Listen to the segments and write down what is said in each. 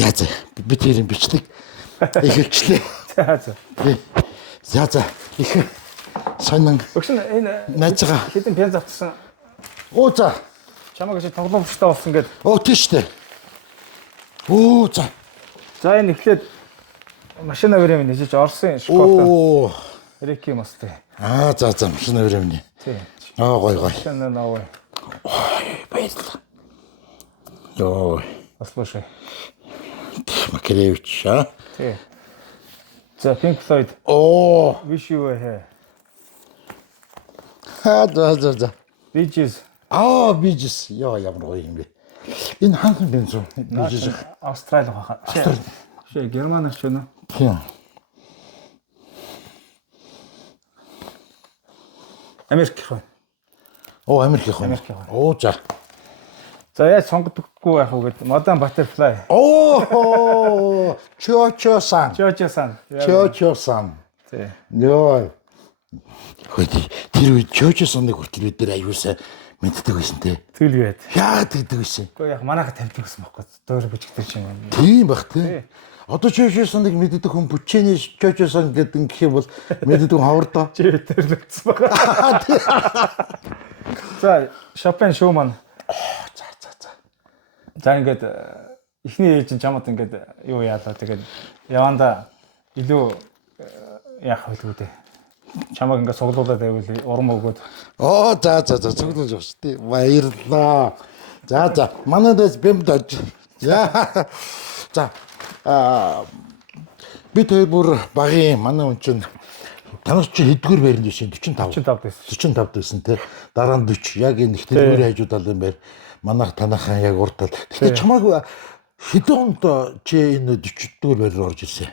За би тэрийг бичлэг эхэлчлээ. За. За их сонин. Өгшин энэ найзгаа хэдэн пенз авчихсан. Оо за. Чамаг гэж тоглоомчтой болсон гээд. Оо тийштэй. Оо за. За энэ эхлээд машина времени хийж Орсын Шкода. Оо. Рики мостэй. За машина времени. Тий. Гой. Машина новый. Ой, баярлалаа. Йоо. Послушай. Макаревич, а? Тий. За Pink Floyd. Оо. Wish You Were Here. За. Bee Gees. Bijis. Яа ямар гоё юм бэ. Энэ ханхан бензин. Bijis. Австрали хаа. Шээ Германч байна. Тийм. Америк хаа. Америк хаа. Оо за. За яаж сонгодоггүй байх вэ гэдэг Modern Butterfly. Оо. Чочо-сан. Тий. Йоо. Хөөе. Тэр үед Чочо-саныг хүртэл бид нар аюулсаа мэддэг байсан те. Тэгэл яад. Яагаад гэдэг байсан. Гэхдээ яг манайха тавьдаг гэсэн байхгүй. Дөөр бичгдэр чинь. Тийм бах те. Одоо Чочо-саныг мэддэг хүн бүчээний Чочо-сан гэдэг гэх юм бол мэддэг хүн хавардаа. Чи төрлөгдсөн байгаа. За Chopin Schumann. За ингээд эхний ээж нь чамд ингээд юу яалаа тэгээд яванда илүү яах вэ гэдэг. Чамаг ингээд суглуулад байвал урам өгөөд. Цуглуулж явах шүү дээ. Баярлалаа. За манайдас бэмдэж. За бид хоёр бүр багийн манай хүн чинь танаас чи хэдгээр байранд байсан 45 байсан те. Дараа нь 40 яг энэ ихтэй хажуудал юм байна. Манайх танахаа яг уртал. Тэгэхээр чамааг хэдэн онд чи энэ 40-р байраар орж ирсэн?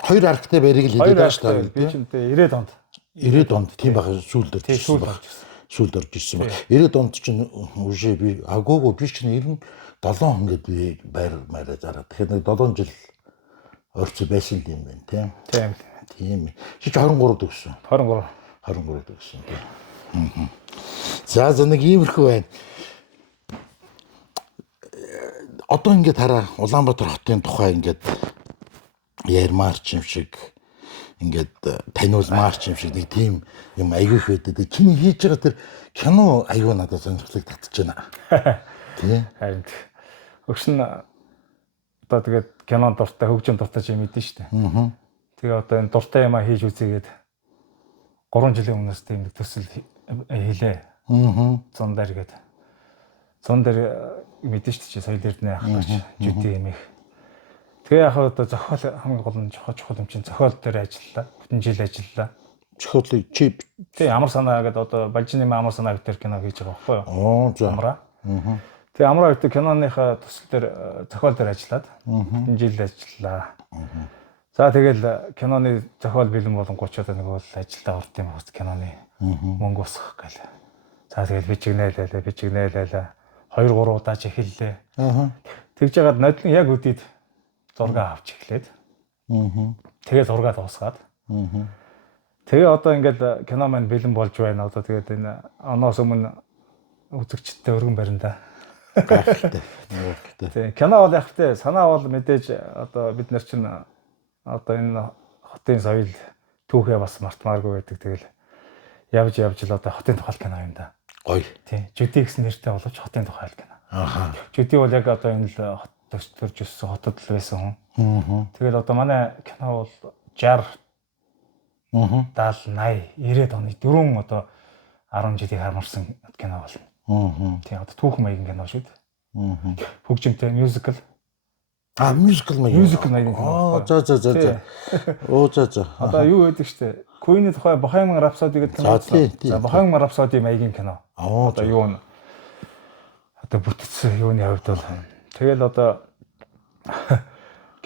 Хоёр аргатай байрыг л хэлээд байгаа шүү дээ. Би ч үнтэй 90-д онд. 90-д онд тийм баг сүүлд орж ирсэн баг. Сүүлд орж ирсэн баг. 90-д онд чинь үгүй би агуугүй би чинь 97 он гээд би байраа зараад. Тэгэхээр нэг 7 жил орц байсан юм байна тийм. Чи 23 төгссөн. 23 төгссөн тийм. За нэг иймэрхүү байна. Одоо ингээд хараа Улаанбаатар хотын тухай ингээд ярмаар ч юм шиг ингээд таниулмаар ч юм шиг нэг тийм юм аягүйх байдаг. Чиний хийж байгаа тэр кино аягүй надад сонирхлыг татж байна. Тийм. Харин өгшин одоо тэгээд кинон дуртай хөгжим дуртай юм мэдэн штэ. Тэгээ одоо энэ дуртай юм хийж үзээгээд 3 жилийн өмнөөс тийм нэг төсөл хийлээ. Зон дээр гээд. Зон дээр мэдэн штэ чи соёл эрдэнэ ахлаач жүти юм их. Тэгээ яг одоо зохиол хамгийн гол нь чухал юм чинь зохиол дээр ажиллалаа. Бүтэн жил ажиллалаа. Зохиолыг чи тий амар санаа гэдэг одоо Балжины амар санаа гэдэг кино хийж байгаа байхгүй юу? Оо за. Амраа. Тэгээ амраа гэдэг киноныхаа төсөл дээр зохиол дээр ажиллаад бүтэн жил ажиллалаа. За тэгэл киноны зохиол бэлэн болонгоч одоо нэг бол ажилдаа орд юм уу киноны мөнгө усах гэл. За тэгэл бичигнээлээ. 2-3 удаа ч эхэллээ. Тэгж яагаад нодлон яг үдээд зураг авч эхлээд. Тэгээ зураг дуусгаад. Тэгээ одоо ингээд кино маань бэлэн болж байна. Одоо тэгээд энэ оноос өмнө үзэгчдтэй өргөн барина да. Гайхалтай. Тэгээ кино бол яхахтай санаа бол мэдээж одоо бид нар чинь одоо энэ хотын соёл түүхээ бас мартмааргүй байдаг. Тэгэл явж л одоо хотын тухай кино юм да. Гоё. Тий. Жүди гэсэн нэртэй боловч хотын тухай кино. Жүди бол яг одоо энэ л хот төрж өссөн хотод л байсан хүн. Тэгээд одоо манай кино бол 60 70 80 90-ад оны дөрөв одоо 10 жилийг хармарсан кино болно. Тий. Одоо түүхэн маягийн кино шүү дээ. Хөгжимтэй мюзикл. Мюзикл маягийн кино. За. Оо за. Одоо юу гэдэг штэ. Queen-ийн тухай Bohemian Rhapsody гэдэг кино. За Bohemian Rhapsody маягийн кино. Одоо юу н одоо бүтцсэн юуны хувьд бол тэгэл одоо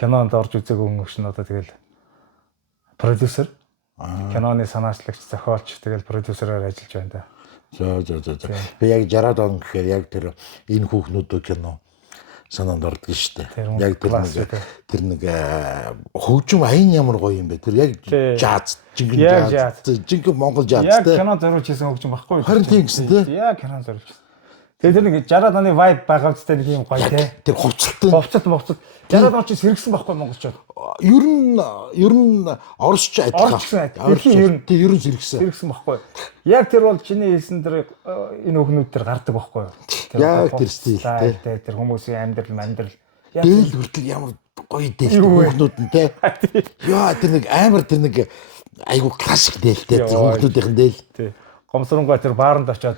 кинонд орж үзээгүй хүн шин одоо тэгэл продюсер киноны санаачлагч зохиолч тэгэл продюсераар ажиллаж байна да. За. Би яг 60-аад он гэхээр яг тэр энэ хүүхнүүдөө кино санаанд ордог шүү дээ. Яг тэр нэг хөгжим аян ямар гоё юм бэ? Тэр яг жаз, жинхэнэ Монгол жаз яг кино зориулж хийсэн хөгжим баггүй юу? Харин тийм гэсэн тий. Яг кино зориулж. Тэгээ тэр нэг 60-аад оны vibe байгаа үстэй нэг юм гоё те. Тэр хувцалтай. Хувцат. 60-аад он чи сэргсэн байхгүй монголчууд. Ер нь оросч адилхан. Ер нь сэргсэн байхгүй. Яг тэр бол чиний хэлсэн тэр энэ хүүхнүүд тэр гардаг байхгүй юу? Яг тэр стил те. Тэр хүмүүсийн амьдрал дээл хүртэл ямар гоё дээл хүүхнүүд нь те. Яа тэр нэг амар тэр нэг айгу классик дээлтэй хүүхнүүдийнхэн дээл. Тий. Гомсронгоо тэр бааранд очиод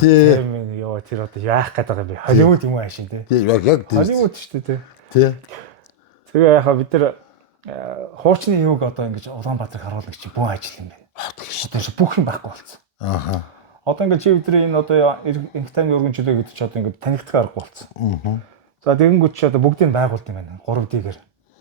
тий. Яа тэр одоо яах гээд байгаа юм бэ? Холливуд юм аашин тий. Яг тий. Холливуд шүү дээ тий. Тий. Тэгээ яхаа бид нар хуучны юуг одоо ингэж Улаанбаатарыг харуулах чи бүх ажил юм байна. Одоо бүх юм байхгүй болсон. Ааха. Одоо ингэж чи бидний энэ одоо инхтайны өргөнчлөө гэдэг чи одоо ингэ танигдах аргагүй болсон. Аа. За тэгэнгүүт чи одоо бүгдийг байгуулд юм байна. 3D-гээр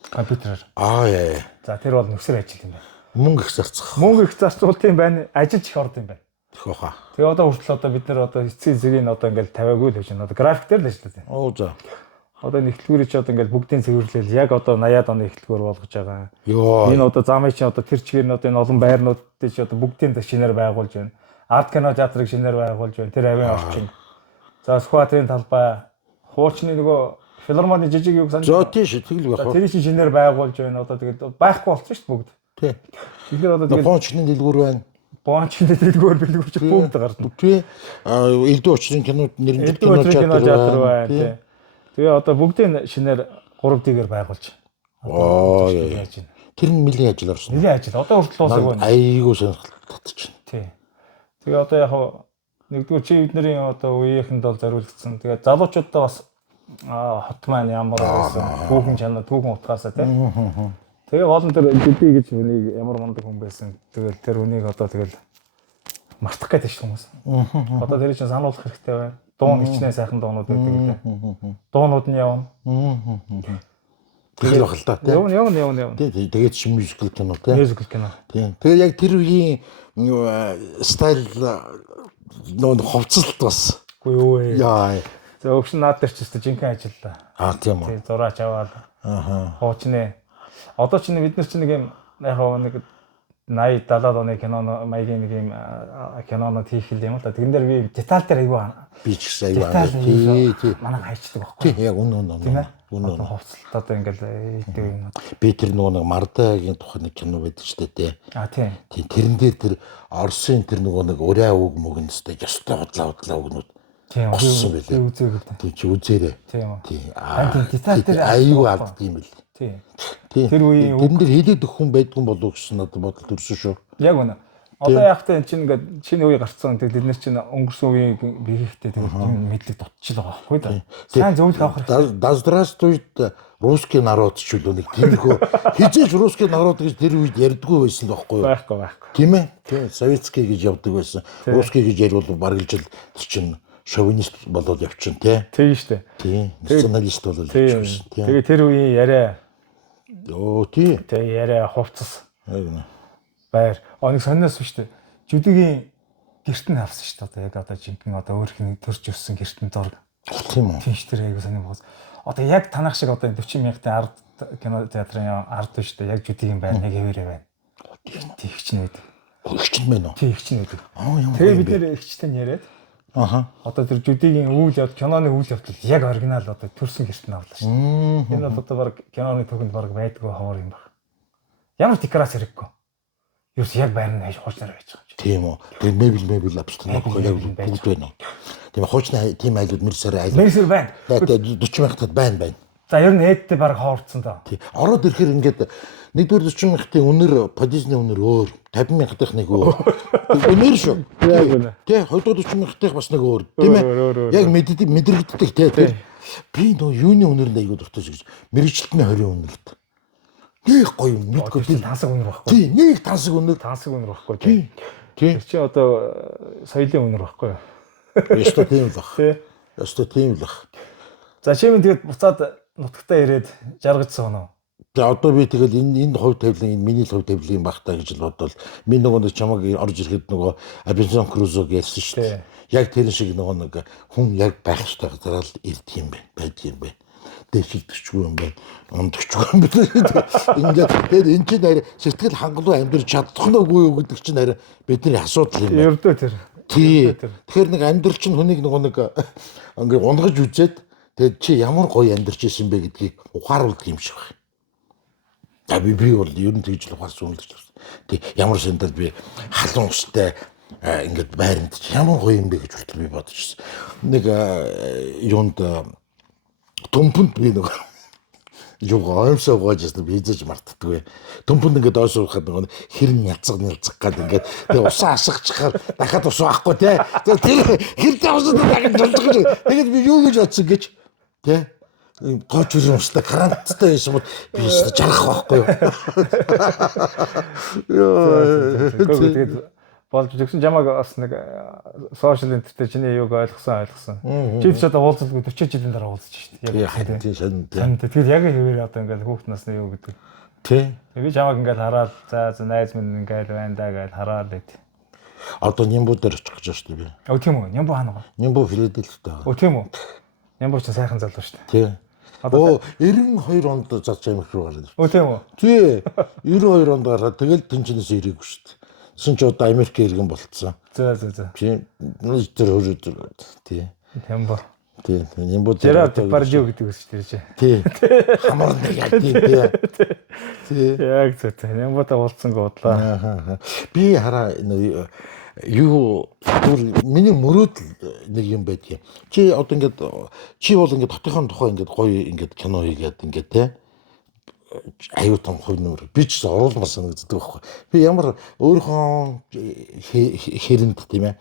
компьютераар. Яа. За тэр бол нүсэр ажил юм байна. Мөнгө их зарцах. Мөнгө их зарцуулт юм байна. Ажил чих орд юм байна. Тэхөө. Тэгээ одоо хүртэл одоо бид нар одоо эцсийн зэргийг одоо ингээл тавиагүй л гэж байна. Одоо график дээр л ажиллаад байна. Оо за. Одоо нэхлгүүрийг чи одоо ингээл бүгдийн цэвэрлэл яг одоо 80-аад оны эхлэлгээр болгож байгаа. Йоо. Энэ одоо замын чи одоо тэр чигээр нь одоо энэ олон байрнуудыг чи одоо бүгдийн шинээр байгуулж байна. Арт кино театрыг шинээр байгуулж байна. Тэр авийн орчин. За скватрын талбай, хуучны нөгөө филармоны жижиг юг санаж. За тийш тэгэл байх. Тэр чинь шинээр байгуулж байна. Одоо тэгээд байхгүй болсон шүү дээ бүгд. Тий. Тэгэхээр одоо тэгээд бончны дэлгүүр байна. Бончны дэлгүүр бэлгүүрч бүгд гарна. Тий. Элдв очрын кинод нэрнжил кино театр байна. Тий. Тэгээ одоо бүгдийн шинээр 3D-гээр байгуулж. Тэр нь нэлийн ажил орсон. Нэлийн ажил. Одоо хүртэл дуусах байна. Айгуу сонирхолтой татчихна. Тий. Тэгээ одоо яг нэгдүгээр чи бидний одоо үеийнхэнд бол зориулагдсан. Тэгээ залуучуудаа бас хот маань ямар байсан. Түүхэн чанар, түүхэн утгаасаа тий. Тэгээ гол нь тэр дэдий гэж хүнийг ямар мундаг хүн байсан. Тэгэл тэр хүнийг одоо тэгэл мартах гэдэг шүү хүмүүс. Одоо тэр чинь сануулах хэрэгтэй байна. Дуун хичнээн сайхан дуунууд байдаг гэдэг. Дуунууд нь явна. Тэгэл бахал та тий. Явна. Тэгээд чи мюзикл кино тий. Мюзикл кино. Тий. Тэгээ яг тэр үеийн стайл нөө хувцалт бас. Үгүй юу ээ. Яа. За өвчин наад дээр ч гэсэн жинхэнэ ажиллаа. Тийм үү. Тий, зураач аваад. Хуучны. Одоо ч бид нар ч нэг юм яг нэг 80 70-аад оны кино маягийн нэг юм кинонод хийх юм л да. Тэгэн дээр би деталь дээр аягүй би ч гэсэн аягүй тий. Манай хайчдаг байхгүй. Тий, яг үнэн. Хувцалт одоо ингээл ийдэг юм. Би тэр нөгөө Мардагийн тухайн нэг кино байдаг ч тий. Тийм. Тий, тэрэн дээр тэр Оросын тэр нөгөө нэг ураа үг мөгн өстэй ёстой хотлоо өгнүүд. Тийм. Үзээгүй. Тий, чи үзээрэй. Тийм. Тий. Деталь дээр аягүй алдд юм бэл. Тий. Тэр үеийн тэрэн дээр хэлээд өгөх хүн байдгүй болов гэсэн надад бодол төрсөн шүү. Яг үнэ. Одоо яг та чинь ингээд шинэ үе гарцсан. Тэгээд бид нар чинь өнгөрсөн үеийг биеийнхтэй тэгээд мэдлэг дутчихл байгаа байхгүй да. Сайн зөвлөх авах хэрэгтэй. Здравствуйт русский народ ч үлээ нэг тиймэрхүү хизээж русский народ гэж тэр үед ярьдаггүй байсан л байхгүй юу? Байхгүй. Тийм ээ. Тийм. Советский гэж явдаг байсан. Русский гэж ярил бараг л чинь шовинист болоод явчихна тий. Тийм шүү дээ. Тийм. Националист болоод явчихсан. Тэгээд тэр үеийн яриа. Тий. Тэгээ яриа хувцас. Яг Баяр. Нэг сониос биш үү? Жүдигийн гэрт нь авсан шүү дээ. Одоо яг одоо жинхэнэ одоо өөрх нь төрж өссөн гэрт нь зураг. Тийм үү? Тийм шүү дээ. Айгуу сонир боос. Одоо яг танах шиг одоо 40,000-ийн ард кино театрын ард биш үү? Яг жүдигийн байна, яг хэвээрээ байна. Тэгч нь байдаг. Игч нь байна уу? Тэгч нь байдаг. Ямар. Тэгээ бид нэр игчтэй яриад. Одоо тэр жүдигийн үйл явдал, киноны үйл явдал яг оригинал одоо төрсэн гэрт нь авлаа шүү. Энэ бол одоо баг киноны төгөнд баг байдгүй ховор юм баг. Ямар декораци хэрэггүй. Юус яг байрны хайж хуучнаар байж байгаа юм. Тийм үү. Тэр мебель авчихсан байхгүй яг бүгд байна. Тийм хуучны тийм айлууд мэрсэр айл. Мэрсэр байна. 40,000-тад байна. За ер нь эдтэй баг хоорцсон доо. Тийм. Ороод ирэхээр ингээд нэгдүгээр 40,000-ийн үнэр подизны үнэр өөр, 50,000-ийнх нэг өөр. Үнэр шүү. Тийм. Хоёрдугаар 40,000-ийнх бас нэг өөр. Тийм ээ. Яг мэдрэгддэг тийм. Би нөө юуны үнэр нэг айгуу дуртай гэж мэрэгчлэлтний 20 үнэрт. Нэг гоё юм мэдгүй тийм тансаг үнэр байхгүй. Тийм, нэг тансаг үнэр байхгүй тийм. Тэр чи одоо соёлын үнэр байхгүй юу? Ястаа тийм л баг. Ястаа тийм л баг. За чимээ тэгээд буцаад нутагтаа ирээд жаргажсан оноо. За одоо би тэгэл энэ хувь тавилан энэ миний хувь тавилан баг та гэж л бодвол миний нөгөө чамаг орж ирэхэд нөгөө Robinson Crusoe гэсэн шүү дээ. Яг тэр шиг нөгөө нэг хүн яг байх ёстой газараа л ирдэг юм байна. Байдаг юм байна. Дэвшигдчихгүй юм байна. Ондогчгүй юм байна. Ингээд тэр энэ чинь сэтгэл хангалуун амьдрч чадах нь үгүй юу гэдэг чинь харин бидний асуудал юм байна. Ердөө тэр. Тий. Тэгэхээр нэг амьдрал чинь хүнийг нэг ингээ унгаж үзээд тэгээд чи ямар гоё амьдарч ирсэн бэ гэдгийг ухааруулдаг юм шиг байна. За би бол ер нь тэгж л ухаарсан юм л гэж байна. Тэг ямар сандал би халуун устай ингээд байранд ямар гоё юм бэ гэж хүртэл би бодож ирсэн. Нэг юунд төмпөнд би нэг оомсоо гоожсэн би хийж мартдаггүй. Төмпөнд ингээд доош уухад нэг хэрн ялцаг гад ингээд тэг усаа асгachаар дахиад ус уухгүй те. Тэр хэрдээ усаа дахиад жолдог гэж. Тэгээд би юу гэж бодсон гэж те. Гооч үрэн устай каранттай байсан бол би жаргах байхгүй юу. Тэгээд болж тэгсэн жамаг бас нэг сошиал интернет чиний юуг ойлгосон. Чи ч одоо уулзалгүй 40 жилийн дараа уулзаж шүү дээ. Яг тийм шин. Тэгээд яг хэвээр одоо ингээд хүүхд насны юу гэдэг. Тий. Би жамаг ингээд хараад за найз минь ингээд байна да гэж хараад байт. Одоо Нямбу дээр очих гэж байна шүү дээ би. Өө тийм үү? Нямбу хаана? Нямбу Филадельфитэй. Өө тийм үү? Нямбу ч сайхан залуу шүү дээ. Тий. Оо 92 онд зад амирх руу гараад. Өө тийм үү? Тий. 92 онд гараад тэгэл тэнчнээс ирээгүй шүү дээ. Син ч одоо Америк иргэн болцсон. За. Тийм. Тэр хөрөд. Тий. Нямбу. Тий. Нямбу дээр Бардио гэдэг үс шүү дээ. Тий. Хамар нэг яг тий. Тий. Яг зөв. Нямбутай уулзсан гоодлаа. Би хараа юу миний мөрөөдөл нэг юм байдгийг. Чи одоо ингээд чи бол ингээд хотынхон тухай ингээд гоё ингээд кино хийгээд ингээд те аюу тун хувь нэмэр би ч оруулмаар санагддаг байхгүй. Би ямар өөрийнхөө хэрэнд тийм ээ.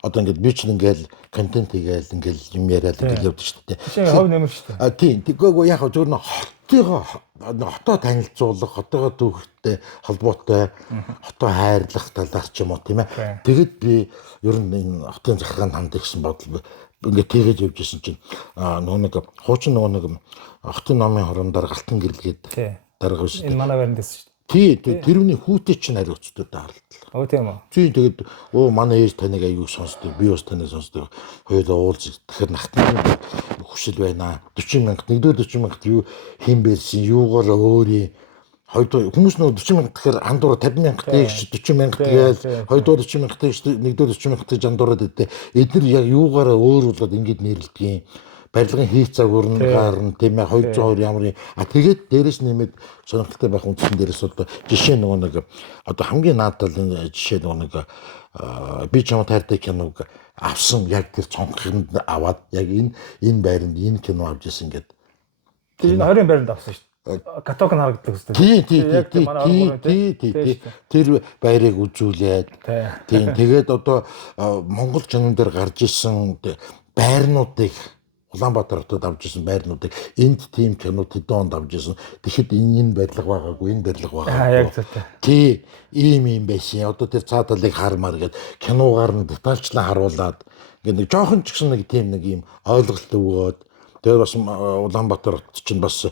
Одоо ингээд би ч ингээл контент хийгээл ингээл юм яриад ингээд явдаг шүү дээ. Чи хувь нэмэр шүү дээ. Тийм. Тэгэхгүй яг зөв нэг хотоо танилцуулах, хотоогоо түүхтэй холбоотой, хотоо хайрлах талаар ч юм уу тийм ээ. Тэгэд би ер нь энэ хотын захиргаанд ханддаг гэсэн бодол ингээд тэгэж явж исэн чинь нэг хуучин нэг хотын номын хорондоор галтан гэрлгээд дарга биш. Энэ манай байранд дэс шүү дээ. Тий, тэрвний хүүтэй чинь хариуцдаг хаалтлаа. Өө тийм үү. Тий, тэгээд манай ээж таныг аягүй сонсдог, би бас таныг сонсдог. Хоёулаа уулзах. Тэгэхээр нахтны хүсэл байна. 40 мянга, нэгдүгээр 40 мянгад юу хийм байсан, юугаар өөрийн хоёрдугаар хүмүүс нөө 40 мянга тэгэхээр андуура 50 мянга тэгш 40 мянга тэгэл хоёрдугаар 40 мянга тэгш нэгдүгээр 40 мянга тэгж андуураад өгдөө. Эдгээр яг юугаараа өөрөөлөд ингэж нэрлэдэг юм. Барилгын хийх загварнгаар нь тийм ээ 220 ямар тэгээд дээрэс нэмээд сонирхолтой байх үндсэн дээрээс одоо жишээ нэг одоо хамгийн наадтал жишээ нэг би чамд хайртай киног авсан яг тэр цонхынд аваад яг энэ байранд энэ кино авч ирсэн гэдэг. Энэ 20 байранд авсан шүү дээ. Каток нь харагддаг үстэй. Тий. Тэр байрыг үзүүлээд тийм тэгээд одоо Монгол кинон дээр гарч исэн байрнуудыг Улаанбаатар хотод авч ирсэн байрнуудыг энд тийм кинод хэдэн онд авч ирсэн. Тэгэхэд энэ барилга байгаагүй, энэ барилга байгаагүй. Яг зөв. Тий, ийм байсан. Одоо тэр цаа талыг хармаар гээд киногаар нь детальчлан харуулад ингээд нэг жоохон ч гэсэн нэг тийм нэг ийм ойлголт өгөөд тэгээд бас Улаанбаатар хот чинь бас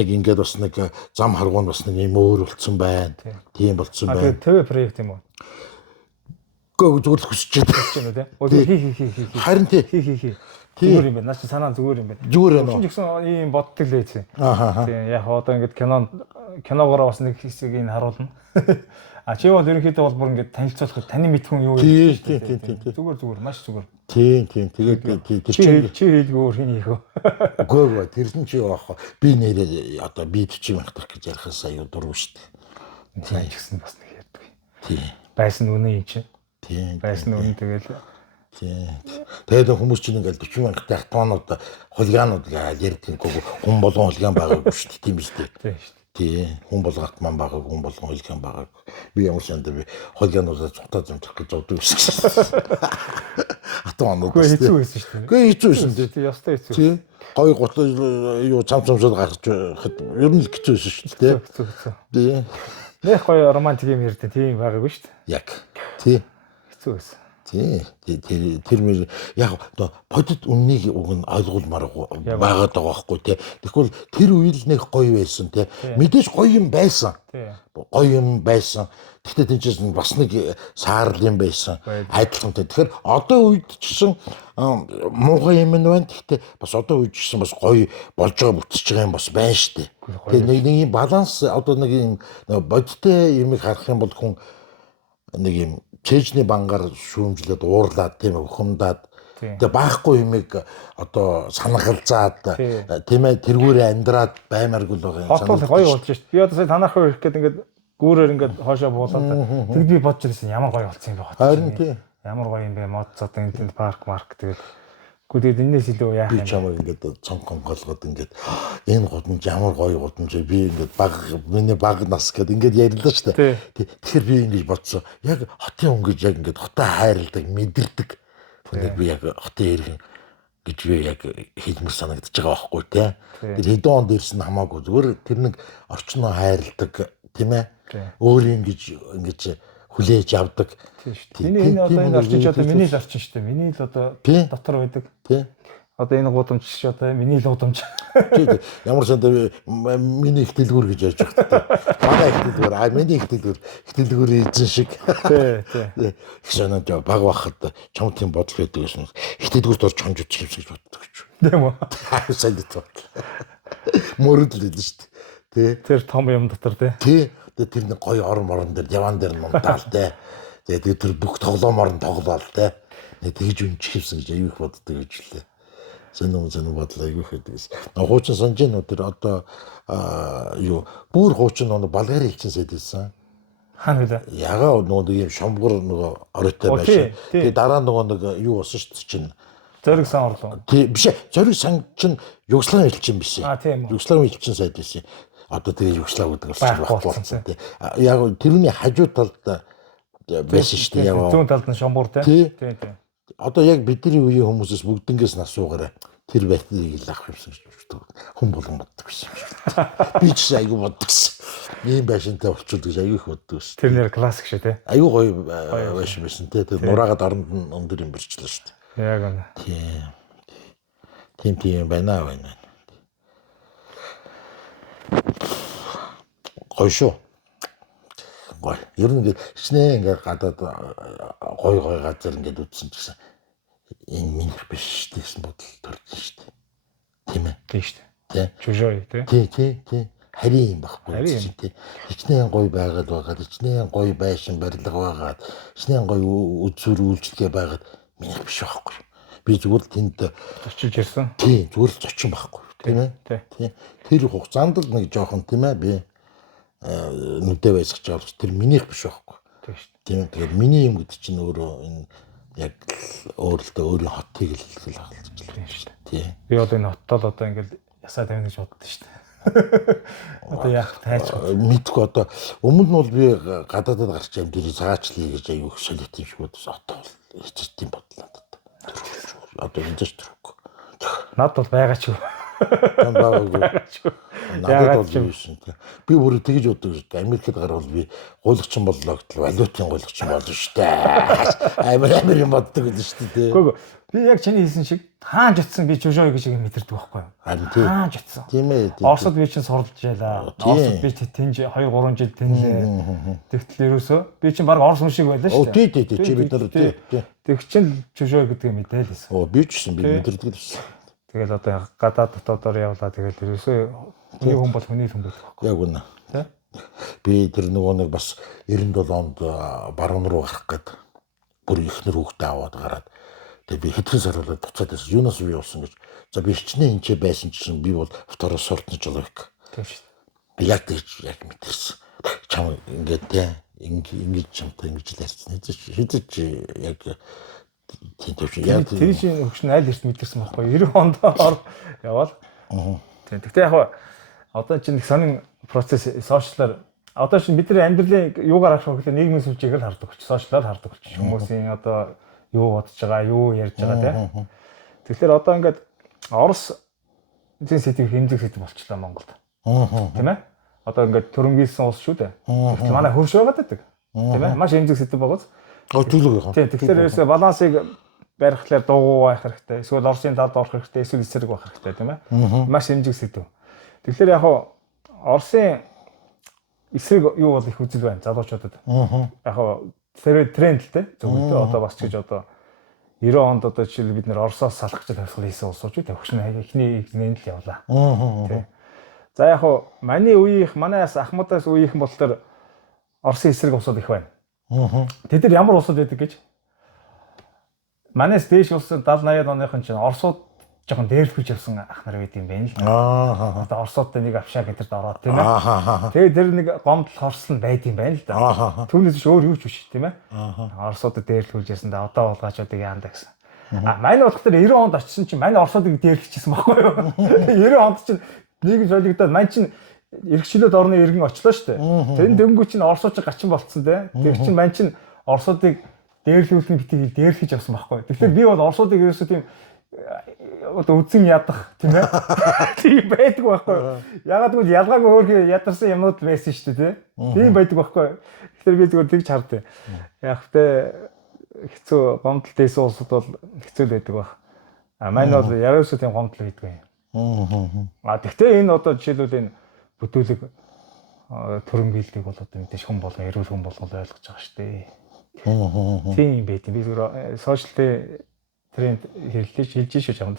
нэг ингээд бас нэг зам харгуун бас нэг ийм өөр болцсон байна. Тийм болцсон байна. ТV проект юм уу? Гөө зүгээр хүсэж байна тийм. Харин тий. Зүгээр юм байна. Наач санаа зүгээр юм байна. Зүгээр байна уу? Гэсэн ийм боддог л ээ. Тийм яг одоо ингээд киногоор бас нэг хэсгийг ин харуулна. Чи бол ерөнхийдөө бол бүр ингээд танилцуулах таны мэдхүн юу юм. Тийм. Зүгээр маш зүгээр. Тийм. Тэгээд чи хийлгүй өөр хин хийх үү? Үгүй тэр нь чи яах вэ? Би нэрээ одоо би 40 мянга тах гэж ярихаас аюу дурв шүү дээ. Тийм гэсэн бас нэг ярьдаг. Тийм. Байсан үнэн юм чи. Тийм. Байсан үнэн тэгэл. Тийм. Тэгээд хүмүүс чинь ингээл 40 мянгатай автоонууд хулиганууд ярьдаг хүн болгон хулиган байгаагүй шүү дээ. Тийм шүү дээ. Тийм. Хүн болгоот маань байгаагүй, хүн болгон хулиган байгаагүй. Би ямар санд би хулигануудаа цухтаа зэмжих гэж боддог байсан. Автоонууд үгүй хэцүү байсан шүү дээ. Үгүй хэцүү байсан тийм. Ястай хэцүү. Тийм. Гой гот юу цамцамшаад гарч ер нь л хэцүү байсан шүү дээ. Хэцүү. Тийм. Нэх гоё романтик юм ярьдаг тийм байгаагүй шүү дээ. Яг. Тийм. Хэцүү байсан. Тэр мөр яг одоо бодит үннийг уг нь ойлгуулмаар байгаад байгаа байхгүй тий. Тэгвэл тэр үйл нэг гоё байсан тий. Мэдээж гоё юм байсан. Гоё юм байсан. Гэхдээ тэнцээс бас нэг саарл юм байсан. Адилхантай. Тэгэхээр одоо үед чсэн муухай юм байна. Гэхдээ бас одоо үед чсэн бас гоё болж байгаа бүтэж байгаа юм бас байна шүү дээ. Тэгээ нэг юм баланс одоо нэг юм бодиттой юмыг харах юм бол хүн нэг юм чэжний бангаар шүүмжлээд уурлаад тийм ухамдаад тэгээ баахгүй юмыг одоо санагалзаад тийм ээ тэргүүрээ амьдраад баймааргүй л байгаа юм. Хот бол гоё болж шít. Би одоо сая танах руу ирэх гээд ингээд гүүрээр ингээд хоошоо буулаад тэгэд би бодож ирсэн ямар гоё болсон юм бэ хот. Харин тийм. Ямар гоё юм бэ модцод энэ парк тэгээд гүдээд энэс илүү яах юм. Би чамайг ингээд цонхонголгоод ингээд энэ гудамж ямар гоё гудамж би ингээд миний баг нас гэд ингээд яриллаа шүү дээ. Тэгэхээр би ингэж бодсон. Яг хотын хүн гэж яг ингээд хотоо хайрладаг, мэдэрдэг. Тэгээд би яг хотын иргэн гэж би яг хэлмэр санагдаж байгаа байхгүй тий. Тэр хэдэн онд ирсэн хамаагүй зүгээр тэр нэг орчноо хайрладаг тийм ээ. Өөр ингэж хүлээж авдаг. Энэ одоо энэ орчин ч одоо миний л орчин шүү дээ. Миний л одоо дотор байдаг. Тий. Одоо энэ гудамж ч одоо миний л гудамж. Тий. Ямар санд миний их дэлгүүр гэж ярьж байгаа. Манай их дэлгүүр, миний их дэлгүүрийн эзэн шиг. Тий. Ихсэн баг бахад чам тийм бодол байдаг гэсэн. Их дэлгүүрт орж хонж утчих юмсгэж боддог гэж. Тийм үү. Сайн дээ. Мөрөдөл л шүү дээ. Тий. Тэр том юм дотор тий. Тэр нэг гоё орон дээр диван дээр нундаал те. Тэгээд тэр бүх тоглоомоор нь тоглоал те. Тэгж үнчих юмсан гэж аюу их боддог гэж лээ. Зэн бодлоо аюу их гэдэгс. Хуучин санаж нь тэр одоо юу бүр хуучин нэг Болгарын элчин сайдсан. Хаана вэ? Ягаа нөгөө юм шомгор нөгөө оройтой байсан. Тэгээд дараа нөгөө нэг юу болсон шүү дээ чинь. Зориг сан орлоо. Тий биш ээ. Зориг сан чинь Югославийн элчин биш ээ. Тийм үү. Югославийн элчин сайд байсан. Одоо тэгээ Югослав гэдэг бас болсон тий. Яг тэрний хажуу талд байсан шүү дээ. Яг зүүн талд нь шомбуур тий. Одоо яг бидний үеийн хүмүүсээс бүгднгээс нас суугаарай. Тэр байдлыг л авах юмсан гэж боддог. Хүн болгон боддог байсан юм шиг. Би ч айгүй боддог гэсэн. Ийм байшинтай болчихвол гэж айгүй их боддог шүү. Тэр нэр классик шүү тий. Айгүй гоё байшин байсан тий. Тэр нураагаад оронд нь өндөр юм бэрчлээ шүү дээ. Яг үнэ. Тийм байна. Гоё шүү. Гоё. Ер нь ингээд хичнээн ингээд гадаад гоё газар ингээд үтсэн гэсэн энэ минийх биш шүү дээ гэсэн бодол төрсөн шүү дээ. Тийм ээ. Тийм шүү дээ. Чужой тий. Харин юм баггүй тий. Хичнээн гоё байгаад хичнээн гоё байшин барилга байгаад хичнээн гоё үзүр үйлчлэгээ байгаад минийх биш байхгүй. Би зүгээр л тэнд очиж ирсэн. Тий, зүгээр л зочин байхгүй. Тийм ээ. Тий. Тэр хугацаанд л нэг жоохон тийм ээ би нүдэ байсгаж байгаа ч тэр минийх биш байхгүй. Тийм шүү дээ. Тэгээд миний юм гэдэг чинь өөрөө энэ яг өөрөлдөө өөрийн хотыг л хаалж байна шүү дээ. Тийм. Би одоо энэ хоттол одоо ингээд ясаа тавина гэж боддоо шүү дээ. Одоо яах тайч мэдгүй одоо өмнө нь бол би гадаадад гарч юм дэрий цаачлаа гэж аягүй их солиот юм шиг бодсон. Одоо хэцүү юм бодлоо. Одоо энэ ч төрөхгүй. Над бол байгаа ч юу. Надад бол юусэн тий. Би бүр тэгж боддог шүү дээ. Америкт гарвал би гуйлагчин боллоо гэтэл валютын гуйлагчин болно шүү дээ. Амар юм боддог л шүү дээ. Үгүй би яг чиний хэлсэн шиг хаанч утсан би чужой гэж юм мэдэрдэг байхгүй юу? Хаанч утсан. Тийм ээ. Оросд би чинь суралж яалаа. Оросд би тэнж 2-3 жил тэнлээ. Тэгтэл ерөөсөө би чинь баг орос хүн шиг байлаа шүү дээ. Тий. Чи бид нар тий. Тэг чин чужой гэдгийг мэдээлсэн. Би ч гэсэн би мэдэрдэг л байсан. Тэгэл одоо гадаад дотоодоор явлаа тэгэл ерөөсөө хүний хүн бол хүний хүн байдаг байхгүй. Яг үнэ. Тэ? Би тэр нөгөө нэг бас 97 онд баруун руу гарах гээд бүр ихнэр хүүхдээ аваад гараад тэгээ би хэдхэн сар болоод буцаад байсан. Юунаас би явсан гэж. За би хичнээн энэ байсан чинь би бол второй сортны жоловик. Тийм шүү дээ. Би яг тэгж яг мэдэрсэн. Чам ингээд тэ ингэж чамтай ингэж л ярьсан. Хэдэж яг тэр чинь хөгшин аль эрт мэдэрсэн байхгүй 90 ондоор явал. Тийм. Гэхдээ яг одоо чинь нэг сонин процесс сошиалар одоо чинь бидний амьдралын юугаар харах вэ гэхээр нийгмийн сүлжээг л хардаг болчих. Сошиалар хардаг болчих. Хүмүүсийн одоо юу бодож байгаа, юу ярьж байгаа тийм. Тэгэхээр одоо ингээд Орос зэн сэдвийг хэмжих сэдв болчихлоо Монголд. Тийм ээ. Одоо ингээд төрөнгөйсөн улс шүү дээ. Тэгэхээр манай хөрш байгаад байдаг. Тийм ээ. Маш хэмжих сэдв байгааз. Төлөв яах вэ? Тийм. Тэгэхээр ерөөсөө балансыг барихлаар дугуй байх хэрэгтэй. Эсвэл Оросын талд орох хэрэгтэй, эсвэл эсрэг байх хэрэгтэй тийм ээ. Маш хэмжих сэдв. Тэгэхээр яг Оросын эсрэг юу бол их үзэл байна залуучуудад. Яг тренд л те зөвхөн одоо бас ч гэж одоо 90 онд одоо жишээл бид нэр Оросоос салах гэж тавьсгал хийсэн улсууд үү тавьчихна ихний нэнд л явлаа. За яг манай үеийнх манайс Ахмадаас үеийнхэн бол тэр Оросын эсрэг улсууд их байна. Тэд нар ямар улсууд байдаг гэж. Манайс дээш улсын 70 80 оныхон чинь Оросууд жоохон дээрлэхүүж явсан ах нар байд юм байна л. Одоо Оросуудтай нэг авшаа гэдэрт ороод тийм ээ. Тэгээд тэр нэг гомдол хорслон байд юм байна л да. Түүнээс биш өөр юу ч биш тийм ээ. Оросуудад дээрлэхүүж ясан да одоо болгоочодыг яанда гэсэн. Манай болохоор 90 онд очсон чинь манай Оросуудыг дээрлэхчихсэн байхгүй юу? 90 онд чинь нийгэм солигдоод мань чинь эрхчлөөд орны иргэн очлоо шүү дээ. Тэр дөнгөө чинь Оросууд гачин болцсон те. Тэр чинь мань чинь Оросуудыг дээрлүүлсэн битгий дээрлэж авсан байхгүй. Тэгэхээр би бол Оросуудыг ерөөсөө тийм одоо үзэн ядах тийм ээ. Тийм байдаг байхгүй. Ягаад гэвэл ялгаагүй өөр ядарсан юмнууд байсан шүү дээ тий. Тийм байдаг байхгүй. Тэгэхээр би зүгээр тэгж хардээ. Яг тэ хэцүү гомдол дэйсэн улсууд бол хэцүү байдаг баг. Маань бол яруусаа тийм гомдол хийдэг юм. Тэгтээ энэ одоо жишээлбэл энэ бүтүүлэг төрөмгийлдэг бол одоо мэдээж хүн болгон эрүүл хүн болгон ойлгож байгаа шүү дээ. Тийм байт. Би зүгээр сошиал тренд хэлж шүү чамд.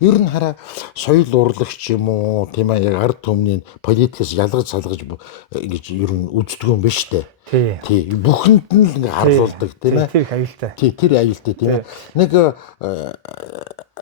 Ер нь хараа соёл урлагч юм уу тийм ээ яг ард түмний политикээс ялгаж салгаж ингэж ер нь үздэг юм биш үү? Тий. Бүхэнд нь л ингэ харуулдаг тийм ээ. Тэр аюултай. Тий, тэр аюултай тийм ээ.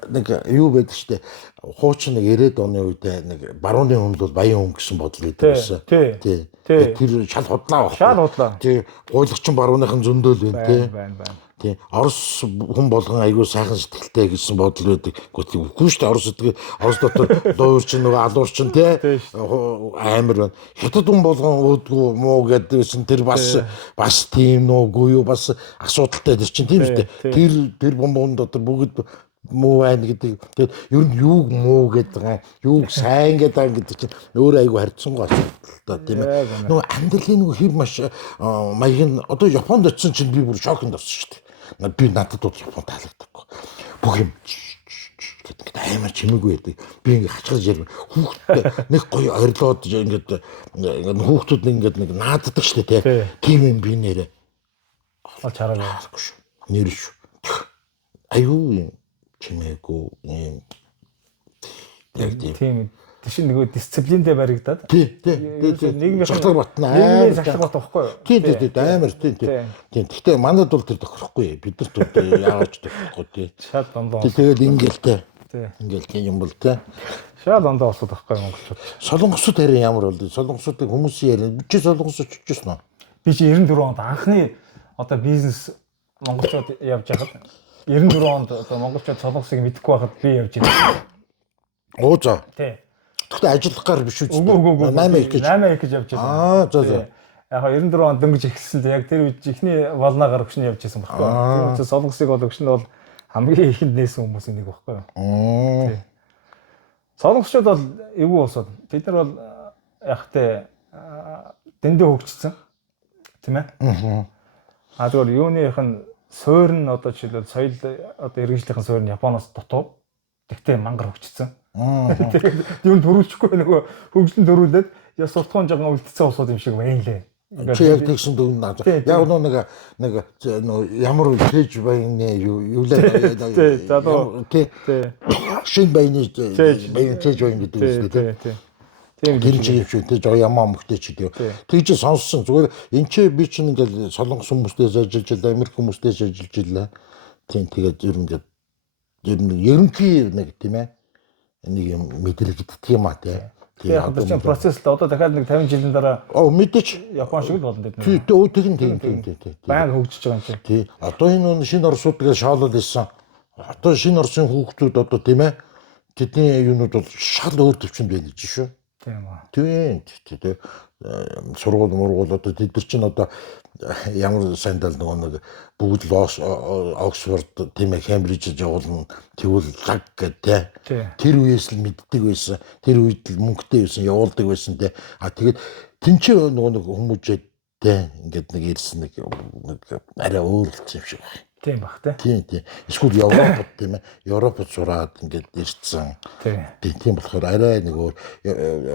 Нэг юу байдаг штэ. Хуучин нэг 90-ад оны үед нэг барууны хүн бол баян хүн гэсэн бодол байдаг байсан. Тий. Тэр шал худлаа баг. Шал худлаа. Тий. Гуйлагчин барууныхан зөндөөл байна тий. Байна. Тий. Орос хүн болгон айгүй сайхан сэтгэлтэй гэсэн бодол байдаг. Гэхдээ үгүй шүү дээ. Орос дотор дууурчин нөгөө алуурчин тий. Амар байна. Хятад хүн болгон өөдгөө муу гэдэгсэн тэр бас тийм нөөгүй юу бас асуудалтай тэр чинь тийм шүү дээ. Тэр бомбон дотор бүгд муу байна гэдэг. Тэгээд ер нь юу муу гэдэг, юу сайн гэдэг чинь өөр айгүй харьцангуй асуудалтай тийм ээ. Нөгөө амьдралын нөгөө хэв маш маяг нь одоо Японд очисон чинь би бүр шокнд орсон шүү дээ. Би надад бол Японд таалагдахгүй. Бүх юм гэдэг амар чимээгүй байдаг. Би ингээ хачгаж ярив. Хүүхдтэй нэг гоё орилоод ингээд хүүхдүүд нэг нааддаг шүү дээ тийм юм би нэрээ. Олж хараагүй шүү. Нэр шүү. Аюу юм чимээгүй юм. Тийм. Тэшин нөгөө дисциплиндээ баригдаад. Тий. Нийгмийн шатлаг батна. Нийгмийн шатлаг бат байхгүй юу? Тий амар тий. Гэхдээ манад бол тэр тохирохгүй. Бидэрт бол яагаад тохирохгүй тий. Шал дондоо. Тэгээд ингээл тийм юм бол тий. Шал дондоо болсод байхгүй монголчууд. Солонгосууд харин ямар бол солонгосуудыг хүмүүсийн яриа. Би солонгосууд очижсэн нь. Би чи 94 онд анхны одоо бизнес монголчууд явж байхад 94 онд одоо монголчууд солонгосыг мэдэхгүй байхад би явж байсан. Оо за. Тий. Тэгтээ ажиллах гар биш үү? Үгүй. 8 их гэж явж байсан. За. Яг 94 онд дөнгөж эхэлсэн. Яг тэр үед ихний волнаагаар өгшин явж байсан байхгүй. Тэр учраас солонгосыг бол өгшин бол хамгийн ихэнд нээсэн хүмүүсийн нэг байхгүй. Тий. Солонгосчууд бол эвгүй болсод. Тэд нар бол яг тэ дэндээ хөгжсөн. Тийм ээ. Зүгээр юуных нь суурь нь одоо жишээлбэл соёл одоо иргэншлийнхэн суурь нь Японоос дутуу. Тэгтээ мангар хөгжсөн. Тэгээд юм төрүүлчихгүй нөгөө хөгжлөн төрүүлээд яа суртахуун жоохон үлдсэн усууд юм шиг байна лээ. Чи яг тэгсэн дүн наа. Яг нэг ямар тэж байны юу лээ. Тий. Шин байны тэж байн гэдэг үстэй тий. Тийм чинь шүү дээ жоо мөхтэй ч гэдэг. Тэгж сонссон зүгээр энэ ч би чинь ингээл солонгос хүмүүстэй ажиллаж байлаа, Америк хүмүүстэй ажиллаж байлаа. Тийм тэгээд ерөнхий нэг тийм ээ нэг юм мэдрэгддэг юм аа тий. Тэгээд одоо чинь процесс л одоо дахиад нэг 50 жилийн дараа мэдээч Япон шиг л болно гэдэг. Тийм тийм. Баян хөгжиж байгаа юм чинь. Тий. Одоо энэ шинэ Оросуудгээ шаалал хийсэн. Одоо шинэ Оросын хүүхдүүд одоо тийм ээ тэдний юунууд бол шал өөр төвчөнд байна гэж шүү. Тийм аа. Тийм. Сургууль одоо тэд нар чинь одоо ямар сандал нэг бүгд Оксфорд тийм ээ Кембрижд явуулна тэгвэл лаг гэдэг тэр үеэс л мэддэг байсан тэр үед л мөнгөтэй байсан явуулдаг байсан те тэгээд тэнцээ нэг хүмүүжээд ингээд нэг ирсэн нэг арай өөр л юм шиг байна. Тийм бах те. Тийм. Эсвэл Европод тийм ээ. Европод сураад ингээд ирсэн. Тийм болохоор арай нэг өөр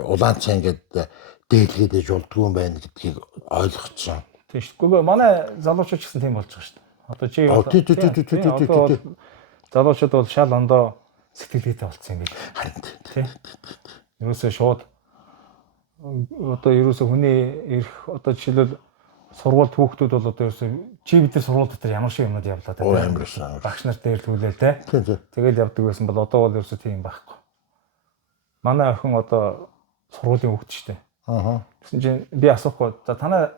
улаанцаа ингээд дээлгээд ээж болдгүй юм байна гэдгийг ойлгоцсон. Тийм шүү. Гэхдээ манай залуучууд ч гэсэн тийм болж байгаа шүү дээ. Одоо чи залуучууд бол шал ондоо сэтгэлгээтэй болцсон юм байна. Харин тийм. Юусаа шууд одоо ерөөсө хүний ирэх одоо жишээлбэл сургуульд хүүхдүүд бол одоо ерөөсө чи бид нар сургууль дотор ямар шиг юмуд явлаа Амарсан. багш нар дээрлгүүлээ те. Тэгэл явдаг байсан бол одоо бол ерөөсө тийм байхгүй. Манай охин одоо сургуулийн хүүхд шүү дээ. Тэгсэн чинь би асуухгүй за танай